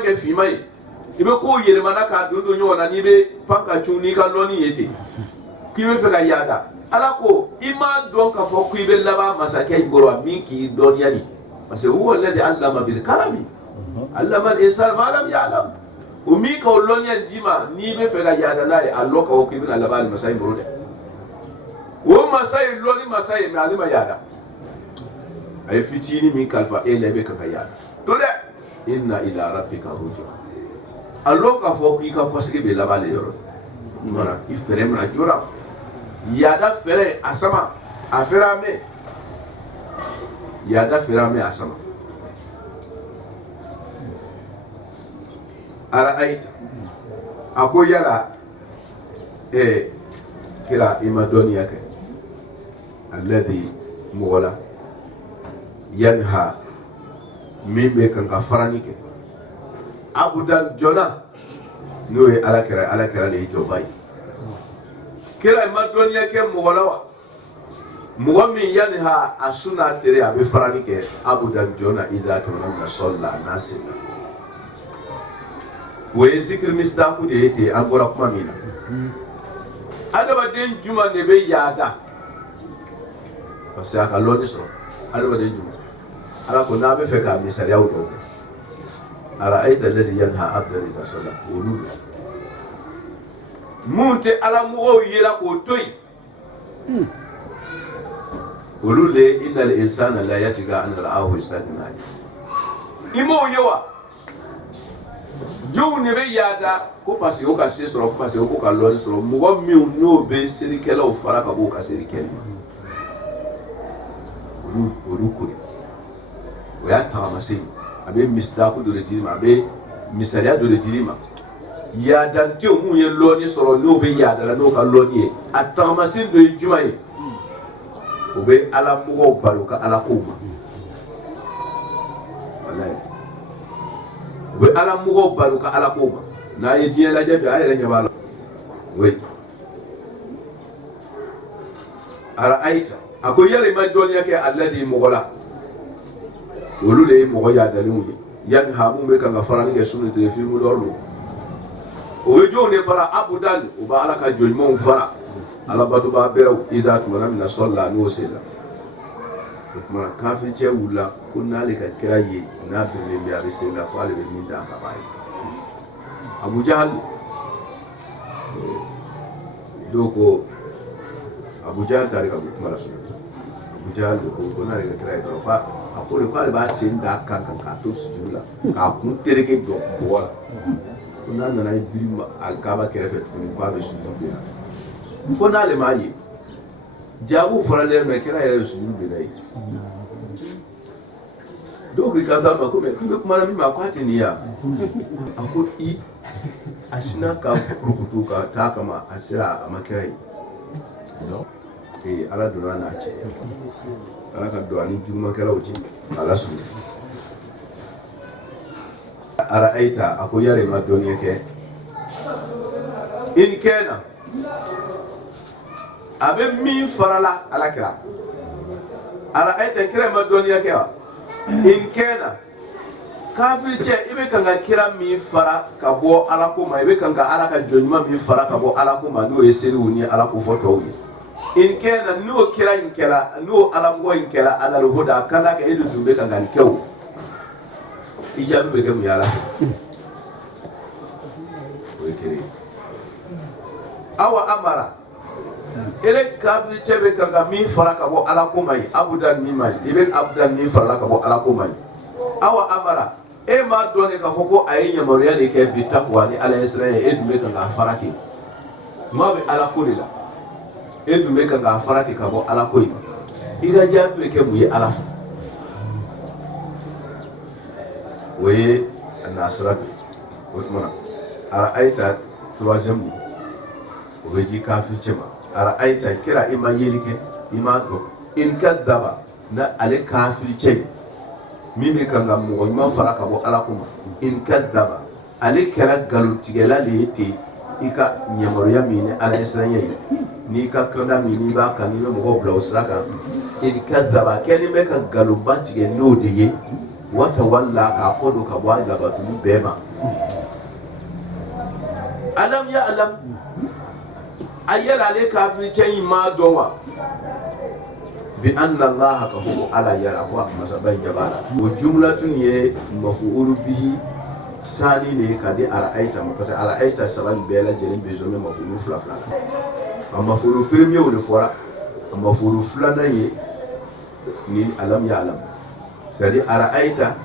ke fi mai ibe ko yele manaka dondo nyona ni be panka chuni ka loni yete kibe fe ka yada alako ima doka foko ibe laba masake iboro minki donyani parce que huwa alladhi allama bil kalami allama al insan ma lam ya'lam umi ka loniyan jima ni be fe ga yada lai alloka o kibin alaba al masai burode wo masai loni masai me alima yada ay fitini min kalfa ele be ka yada to de inna ila rabbika rujua alloka fo ki ka kosike be laba le yoro mara ifere mra jora yada fere asama afera me yada firame asama ara aita ako yala kira imadoni yake alladhi mughla yanha mimbe kan kafarani ke abudan jona noye ala kira le jobai kira imadoni yake mughla wa muwami yanha asuna tere abe farani ke abudan jona iza tunna salla nasina we zikr misdaku de yete angora kuma mina adaba den juma ne be yada parce aka loni so adaba den juma ala ko na be fe ka misali yawo do ara aita alladhi yanha abdan iza salla ulu munte ala mu yela ko toy ulule innal insana la yatiga an ra'ahu istagna imo yewa jow ne be yada ko pasi o ka se soro ko pasi o ko ka lori soro mo mi no be sirikela o fara ka bo ka sirikela ulu ko o ya ta masi abe mistaku do le dirima abe misalia do le dirima ya dan te o mu ye loni soro no be yada la no ka loni e atamasi do jumai obe ala mugo baruka ala kuma wallahi obe ala mugo baruka ala kuma na ye diye la jabe ayere nyabala we ara aita ako yale ma doni yake alladhi mugola olule mugo ya dalungi yan hamu be kan farani ke sunu telefimu dorlo o jo ne fara abudan o ba ala ka jojmo fara ala batu ba beraw izatu mana min salla no sela kuma kafin ce wula kunna le ka kira yi na bi mi abi sela ko ale be min da ka bai Abu Jahal doko Abu Jahal tare ka kuma rasul Abu Jahal ko na le ka kira ko ba akore ko ale ba sin da kan ka to sujula ka kun tereke do wala kunna na nay birima al kaba kere fet ko be sujula fona le maye jabu forale me kira yere sujulu be dai donc ka ta ma ko me kuma na mi ma kwati ni ya ako i asina ka rukutu ka ta kama asira amakirai no ala dona na ce ala ka do ani juma kala uji ala su ara aita ako yare ma doni yake in kana abe min farala ala kira ara aita kira ma doni yake wa in kana kafir je ibe kanga kira mi fara ka bo ala ko ma ibe kanga ala ka jonima mi fara ka bo ala ko ma no eseri woni ala ko foto wi in kana no kira in kala no ala ngo in kala ala ro hoda kala ka edu tumbe kanga nkew ijabu be gam yala o kire awa amara ele kafir je be kanga mi fara ka bo ala ko mai abudan mi mai ibe abudan mi fara ka bo ala ko mai awa amara e ma dɔn k'a fɔ ko a ye yamaruya de kɛ bi takwa ni ala ye siran ye e dun bɛ kan k'a fara ten maa bɛ ala ko de la e dun bɛ kan k'a fara ten ka bɔ ala ko in ma i ka jaabi bɛ kɛ mun ye ala fɛ o ye nasira de o tuma na ara'ayta troisième o bɛ di kafiri cɛ ma ara'ayta kira i ma yeli kɛ i ma dɔn in kadaba na ale kafiri cɛ min bɛ kan ka mɔgɔ ɲuman fara ka bɔ ala ko ma in kadaba ale kɛra nkalontigɛla de ye ten i ka yamaruya min ni ala ye siranya ye n'i ka kanda min n'i b'a kan n'i bɛ mɔgɔw bila o sira kan in kadaba kɛlen bɛ ka nkalonba tigɛ n'o de ye wata walla k'a kɔ don ka bɔ a labatulu bɛɛ ma alam ya alam a yɛlɛ ale kafiri cɛ in ma dɔn wa bi anna Allah ka fɔ ko ala yɛlɛ ko a masaba in jaba la o jumlatun ye mafuulu bihi sani ne ka di ara'ayta ma parce que ara'ayta saba bɛɛ lajɛlen bɛ zɔn mafuulu fila la a mafuulu premier o de fɔra a mafuulu filanan ye ni alam ya alam c'est-à-dire ara'ayta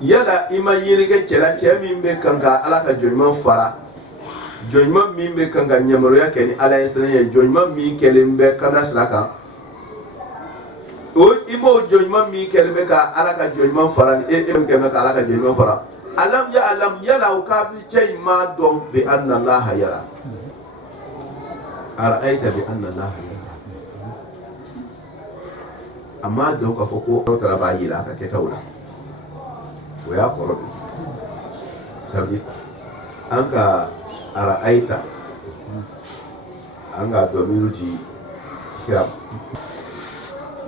yala i ma yeli kɛ cɛ min bɛ kan ka ala ka jɔnɲuman fara jɔnɲuman min bɛ kan ka yamaruya kɛ ni ala ye siran ye jɔnɲuman min kɛlen bɛ kana sira kan o i m'o jɔnɲuman min kɛlen bɛ ka ala ka jɔnɲuman fara ni e min kɛlen bɛ ka ala ka jɔnɲuman fara alam ya alam yala o kafiri cɛ in ma dɔn bi anna allaha yara ara'ayta bi anna allaha yara a ma dɔn k'a fɔ ko aw taara b'a yira a ka kɛtaw la o y'a kɔrɔ de sabu an ka ara'ayta an ka dɔmiru di kira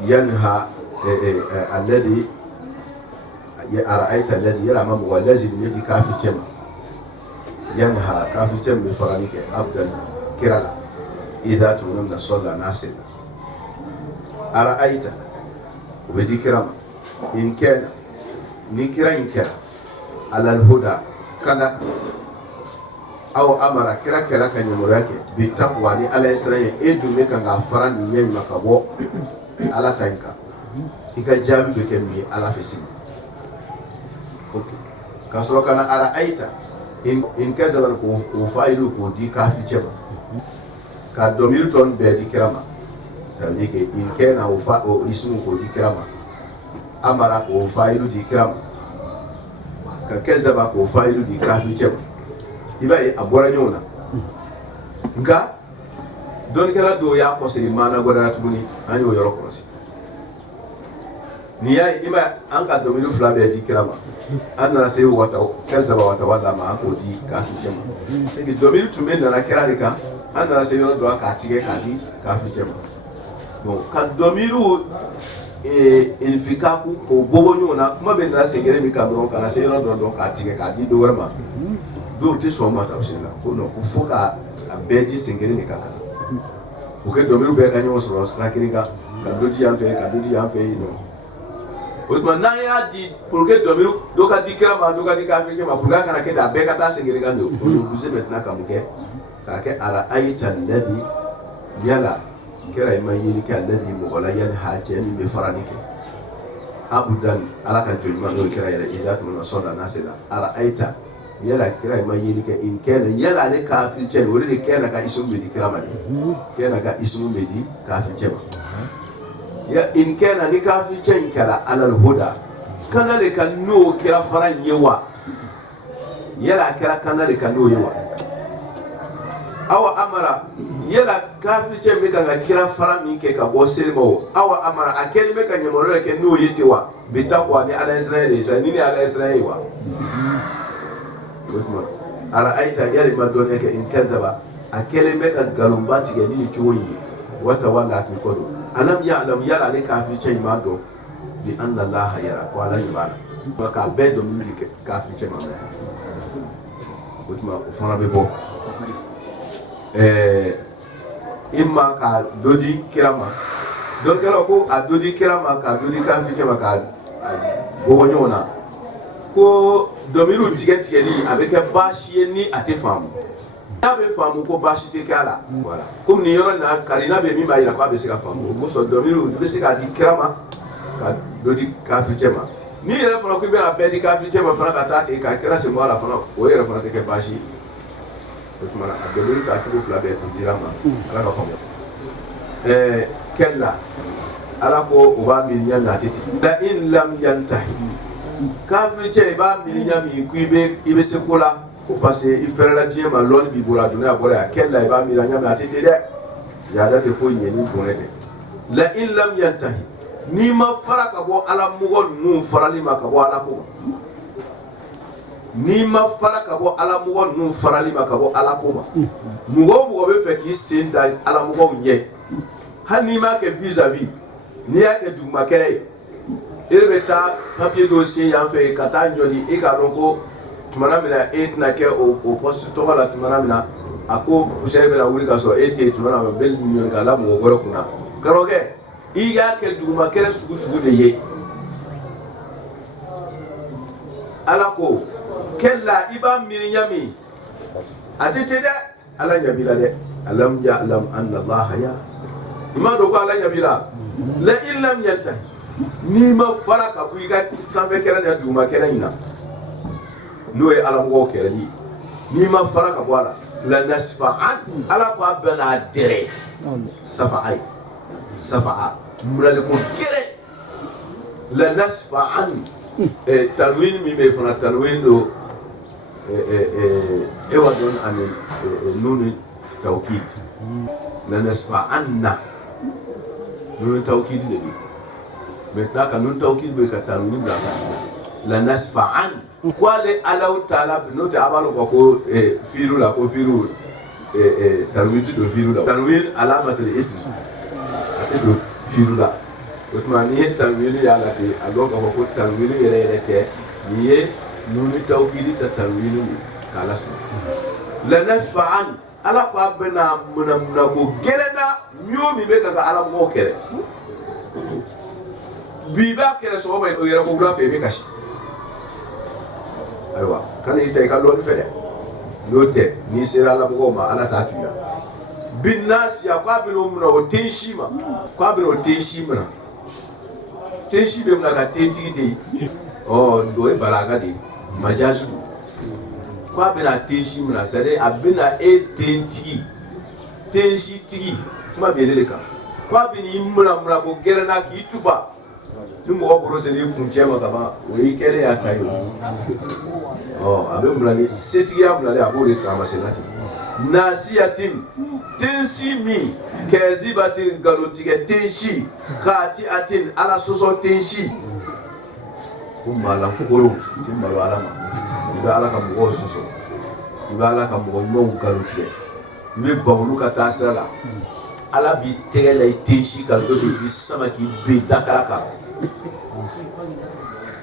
yanha alladhi ara'ayta alladhi yala ma mɔgɔ alladhi ne di kafir cɛma yanha kafir cɛma bɛ farali kɛ abdan kira la idha tunamna salla nasir ara'ayta o bɛ di kira ma in kɛna ni kira in kɛra alal huda kana aw amara kira kɛra ka yamaruya kɛ bi takwa ni ala ye siran ye e dun bɛ kan k'a fara nin ɲɛ ma ka bɔ ala ta in kan i ka jaabi bɛ kɛ min ye ala fɛ sini ok ka sɔrɔ ka na ara'ayta in kɛ zaban k'o fayilu k'o di kafiri cɛ ma ka dɔmiru tɔ bɛɛ di kira ma ça veut dire que in kɛna o ismu k'o di kira ma amara k'o fayilu di kira ma ka kɛzaba k'o fayilu di kafiri cɛ ma i b'a ye a bɔra ɲɔgɔn na nka dɔnnikɛla dɔw y'a kɔsiri maana wɛrɛ tuguni an y'o yɔrɔ kɔlɔsi n'i y'a ye i b'a an ka dɔmiru fila bɛɛ di kira ma an nana se kɛzaba wata ma an k'o di kafiri cɛ ma c'est que dɔmiru tun bɛ nana kira de kan an nana se yɔrɔ dɔ k'a tigɛ k'a di kafiri cɛ ma bon ka dɔmiru infikaku k'o bɔbɔ ɲɔgɔn na kuma bɛ nana sɛgɛrɛ min kan dɔrɔn ka na se yɔrɔ dɔ dɔn k'a tigɛ k'a di dɔ wɛrɛ ma dɔw tɛ sɔn ma tafsir la ko non ko fo ka a bɛɛ di sɛgɛrɛ de ka kan o kɛ dɔmiru bɛɛ ka ɲɔgɔn sɔrɔ sira kelen kan ka dɔ di yan fɛ ka dɔ di yan fɛ yen nɔ o tuma n'an y'a di pour que dɔmiru dɔ ka di kira ma dɔ ka di kafiri ma pour que a kana kɛ ten a bɛɛ ka taa sɛgɛrɛ kan de o ye obligé maintenant ka mun kɛ k'a kɛ ara'ayta alladhi yala kira i ma yeli kɛ alladhi mɔgɔ la yanha cɛ min bɛ farali kɛ abudan ala ka jɔnɲuman n'o ye kira yɛrɛ iza tuma sɔda nase la ara'ayta yala kira i ma yeli kɛ in kɛnɛ yala ale kafiri cɛ o de kɛnɛ ka ismu bɛ di kira ma de kɛnɛ ka ismu bɛ di kafiri cɛ ma ya in kɛnɛ ni kafiri cɛ in kɛra alal huda kana de ka n'o kira fara in ye wa yala a kɛra kana de ka n'o ye wa awa amara yala kafiri cɛ bɛ kan ka kira fara min kɛ ka bɔ selima o awa amara a kɛlen bɛ ka yamaruya kɛ n'o ye ten wa bi takwa ni ala ye siran ye sa ni ni ala ye siran ye wa o tuma ara'ayta yala i ma dɔnniya kɛ in kadaba a kɛlen bɛ ka nkalonba tigɛ ni nin cogo in ye wata wala a tun kɔ don alam ya alam yala ale kafiri cɛ in ma dɔn bi anna allaha yara ko ala de b'a la k'a bɛɛ dɔn min kafiri cɛ ma o tuma o fana bɛ bɔ imma ka dɔ di kira ma dɔnnikɛlaw ko a dɔ di kira ma ka dɔ di kafiri cɛ ma ka bɔ ɲɔgɔn na ko dɔmiru tigɛli a bɛ kɛ baasi ye ni a tɛ faamu n'a bɛ faamu ko baasi tɛ kɛ a la voilà komi nin yɔrɔ in na karina bɛ min b'a jira k'a bɛ se ka faamu o kosɔn dɔmiru bɛ se k'a di kira ma ka dɔ di kafiri cɛ ma ni yɛrɛ fana ko i bɛna bɛɛ di kafiri cɛ ma fana ka taa ten ka kɛra sen bɔ a la fana o yɛrɛ fana tɛ kɛ baasi ye o tuma na a bɛɛ ta cogo fila bɛɛ kun dira ma ala ka faamuya kɛla ala ko o b'a miiri ɲa nati ten la in lam yantahi kafiri cɛ i b'a miiri ɲa min ko i bɛ se ko la ko parce que i fɛrɛla diɲɛ ma lɔnni b'i bolo a donna a bɔra yan kɛla i b'a miiri ɲa min a tɛ ten dɛ yaada tɛ foyi ɲɛ ni bonɛ tɛ la in lam yantahi n'i ma fara ka bɔ ala mɔgɔ ninnu farali ma ka bɔ ala ko ma n'i ma fara ka bɔ ala mɔgɔ ninnu farali ma ka bɔ ala ko ma mɔgɔ o mɔgɔ bɛ fɛ k'i sen da ala mɔgɔw ɲɛ hali n'i m'a kɛ vis-à-vis n'i y'a kɛ dugumakɛlɛ ye e bɛ taa papiye dɔ sen yan fɛ ka taa ɲɔni e k'a dɔn ko tumana min na e tɛna kɛ o poste tɔgɔ la tumana min na a ko poussière bɛna wuli ka sɔrɔ e tɛ yen tumana min na bɛ ɲɔni k'a la mɔgɔ wɛrɛ kunna karamɔgɔkɛ i y'a kɛ dugumakɛlɛ sugu sugu de ye ala ko kɛla i b'a miiri ɲa min a tɛ ten dɛ ala ɲɛ b'i la dɛ alam ya'lam anna allaha yara i m'a dɔn ko ala ɲɛ b'i la la in lam yantahi n'i ma fara ka bɔ i ka sanfɛ kɛlɛ ni dugumakɛlɛ in na n'o ye ala mɔgɔw kɛlɛli ye n'i ma fara ka bɔ a la la nasfa'an ala ko a bɛna dɛrɛ safa'a ye safa'a mulali ko gɛrɛ la nasfa'an tanwin min bɛ fana tanwin do ewa don ani nunu tawkid la nasfa'anna nunu tawkid de bi maintenant ka nunu tawkid be ka tanwin bila ka sa la nasfa'an kwale ala taala no ta abalo ko firu la ko firu tanwin do firu la tanwin alamat al ism atido firu la o tuma ni ye tanwin ya la te a dɔn k'a fɔ ko tanwin yɛrɛ yɛrɛ tɛ ni ye nunu tawkid ta tanwin kala so la nasfa'an ala ko abena muna ko gerena mio mi be ka ala mo kere bi ba kere so ba o yɛrɛ ko wula fɛ be kasi aywa kana ita ka lɔni fɛ dɛ n'o tɛ ni sera ala mɔgɔw ma ala t'a tuya bin nas ya ko abena muna o tenshi ma ko abena o tenshi mana tenshi be muna ka tentigi te o ye balaga de majazu ko abena tenshi muna sare abena tentigi tenshi tigi kuma be le kan ko abena imuna ko gerena ki tufa ni mɔgɔ bolo se ni kun cɛ ma kaban o yi kɛlen y'a ta ye a bɛ mulali setigiya mulali a b'o de taama senati nasiyatin tensi min kɛzibatin ngalontigɛ tensi khati'atin ala sɔsɔ tensi ko malakoro ti malo ala ma i bɛ ala ka mɔgɔw sɔsɔ i bɛ ala ka mɔgɔ ɲumanw ngalontigɛ i bɛ ban olu ka taa sira la ala b'i tɛgɛ la i tensi kan dɔ de k'i sama k'i ben dakara kan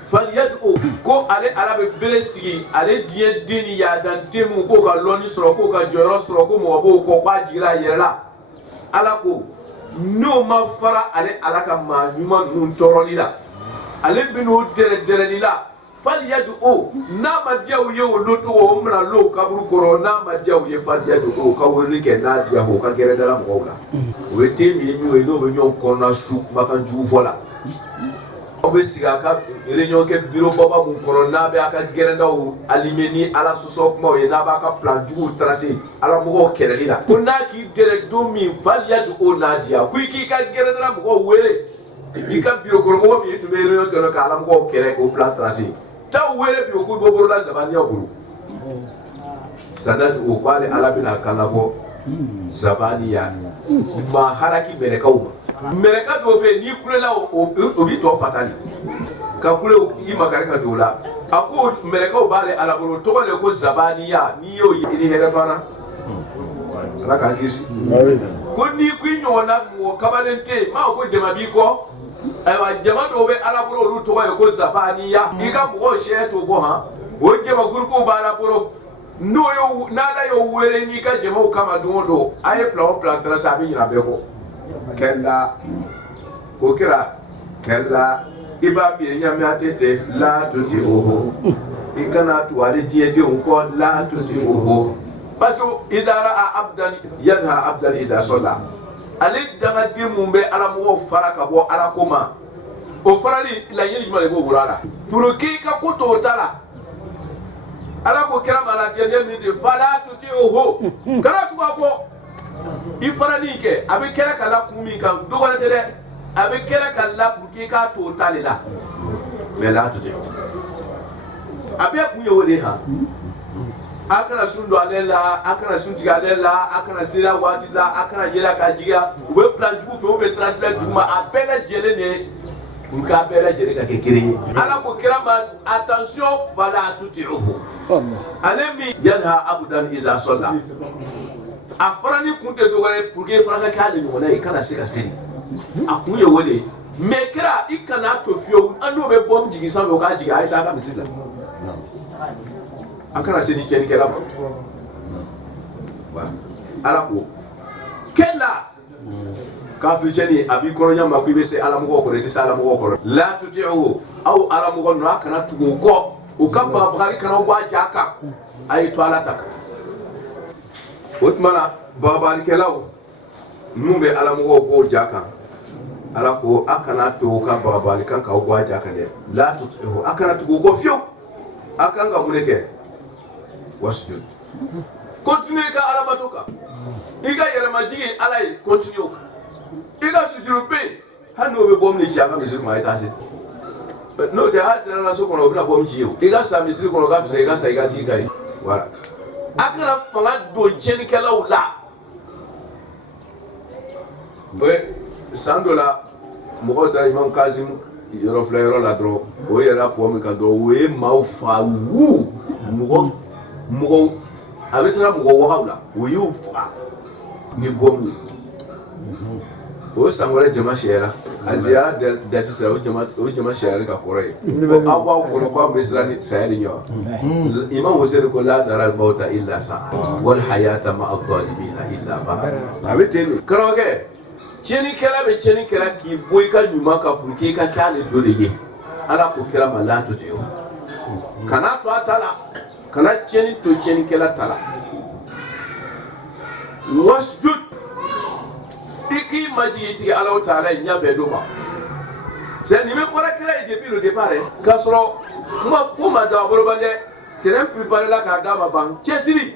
faliyadu ko ale ala bɛ bere sigi ale diɲɛ den ni yadan den mun k'o ka lɔnni sɔrɔ k'o ka jɔyɔrɔ sɔrɔ ko mɔgɔ b'o kɔ k'a jigira a yɛrɛ la ala ko n'o ma fara ale ala ka maa ɲuman ninnu tɔɔrɔli la ale bɛ n'o dɛrɛdɛrɛli la faliyadu n'a ma diya u ye olu to o mina lo kaburu kɔrɔ n'a ma diya u ye faliyadu ka weleli kɛ n'a diya o ka gɛrɛ dala mɔgɔw la o ye den min ye ɲɔgɔn ye n'o bɛ ɲɔgɔn kɔnɔna su kumakan jugu fɔ la aw bɛ sigi a ka réunion kɛ bureau baba mun kɔnɔ n'a bɛ a ka gɛrɛndaw animer ni ala sɔsɔ kumaw ye n'a b'a ka plan juguw tracer ala mɔgɔw kɛlɛli la ko n'a k'i dɛrɛ don min faliyadu n'a diya ko i k'i ka gɛrɛndala mɔgɔw wele i ka bureau kɔnɔ mɔgɔ min tun bɛ réunion kɛ ka ala mɔgɔw kɛlɛ k'o plan tracer taa wele bi o ko bɔ bolola zabaniya bolo sadati o ko ale ala bɛna kala bɔ zabaniya ma halaki mɛlɛkaw ma mɛlɛka dɔw bɛ yen n'i kulela o b'i tɔ fatali ka kule i makari ka don o la a ko mɛlɛkaw b'ale ala bolo tɔgɔ de ko zabaniya n'i y'o ye i ni hɛrɛ banna ala k'an kisi ko n'i ko i ɲɔgɔnna mɔgɔ kamalen tɛ yen maa ko jama b'i kɔ ayiwa jama dɔw bɛ ala bolo olu tɔgɔ ye ko zabaniya i ka mɔgɔw sɛ t'o bɔ han o jama gurupuw b'ala bolo n'ala y'o wele n'i ka jamaw kama don o don a ye plan o plan tracer a bɛ ɲina bɛɛ kɔ kɛla ko kɛra kɛla i b'a miiri ɲami a tɛ ten la tuti oho i kana to ale diɲɛdenw kɔ la tuti oho parce que izara a abdan yanha abdan iza sɔla ale dangaden mun bɛ ala mɔgɔw fara ka bɔ ala ko ma o farali la yeli jumale bo burala pour que ka ko to tala ala ko kira mala dernière minute fala tuti'uhu kala tu ko i farali ke abe kera kala kumi kan do wala de abe kera kala pour que ka to talila mais la tuti'uhu abe kunye wole ha akana sundo alela akana sunti alela akana sira wati la akana yela kajiga we plan du fe we translate du ma appela jele ne nka appela jele ka kekere ala ko kirama attention fala tuti'uhu alemi yanha abudan iza salla afrani kunte do wale pour que fraka kale ni wona ikana sika sini akuye wole mekra ikana to fio ando be bom jigi sango ka jiga ay ta ka misila akana sini keni kala ba ala ko kella kafir jeni abi koronya ma ku bese ala mo ko reti sala mo ko la tuti'u aw ala mo no akana tugo ko o kamba bari kana gwa jaka ay to ala taka otmana babali kelaw numbe ala mo ko jaka ala ko akana to ka babali kan ka gwa jaka ne la tuti'u akana tugo ko fio akanga muleke wasjud continue ka ala batoka iga yere majigi ala continue ka iga sujudu pe hanu be bom ni chaka misiri ma itase no te hadra na so kono bina bom chiyo iga sa misiri kono ka fisa iga sa iga dikai wala akara fanga do jeni kala ula we sandola mo ta imam kazim yoro flayero la dro o yera pom ka do we maufa wu mugo abetara mugo wahawla uyu fa ni bomni o sangore jama shera azia da tsara o jama shera ka kore awa ko ko misrani sayali nyawa imam Hussein ko la daral mauta illa sa wal hayata ma adh-dhalimin illa ba abeteni karoge cheni kala ki boy ka nyuma ka puke ka kale dole ye ala ko kira malato te yo kana to atala kana cheni kala tala wasjud iki majiti ala taala nya bedo ba c'est ni me fora kala depuis le départ kasro kuma da boro bande terrain préparé la ka dama ban chesiri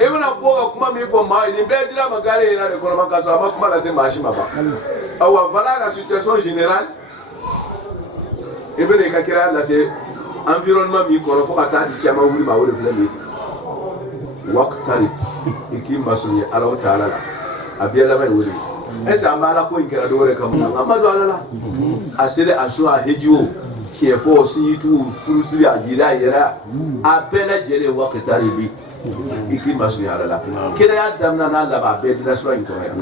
e bana boga kuma mi fo ma ni be dira magare ina de kono man kaso ama kuma la se machima ba awa voilà la situation générale e bene ka kira la se environnement mi kono fo ka ta di chama wuri ma wuri fle meti waqtari iki masuni ala taala la abiyala mai wuri esa amala ko inkera dore kam amadu alala asere asua hejiwo ki fo si tu furusiri ajira yera apela jere waqtari bi iki masuni alala kila ya damna na la ba betira sura inko ya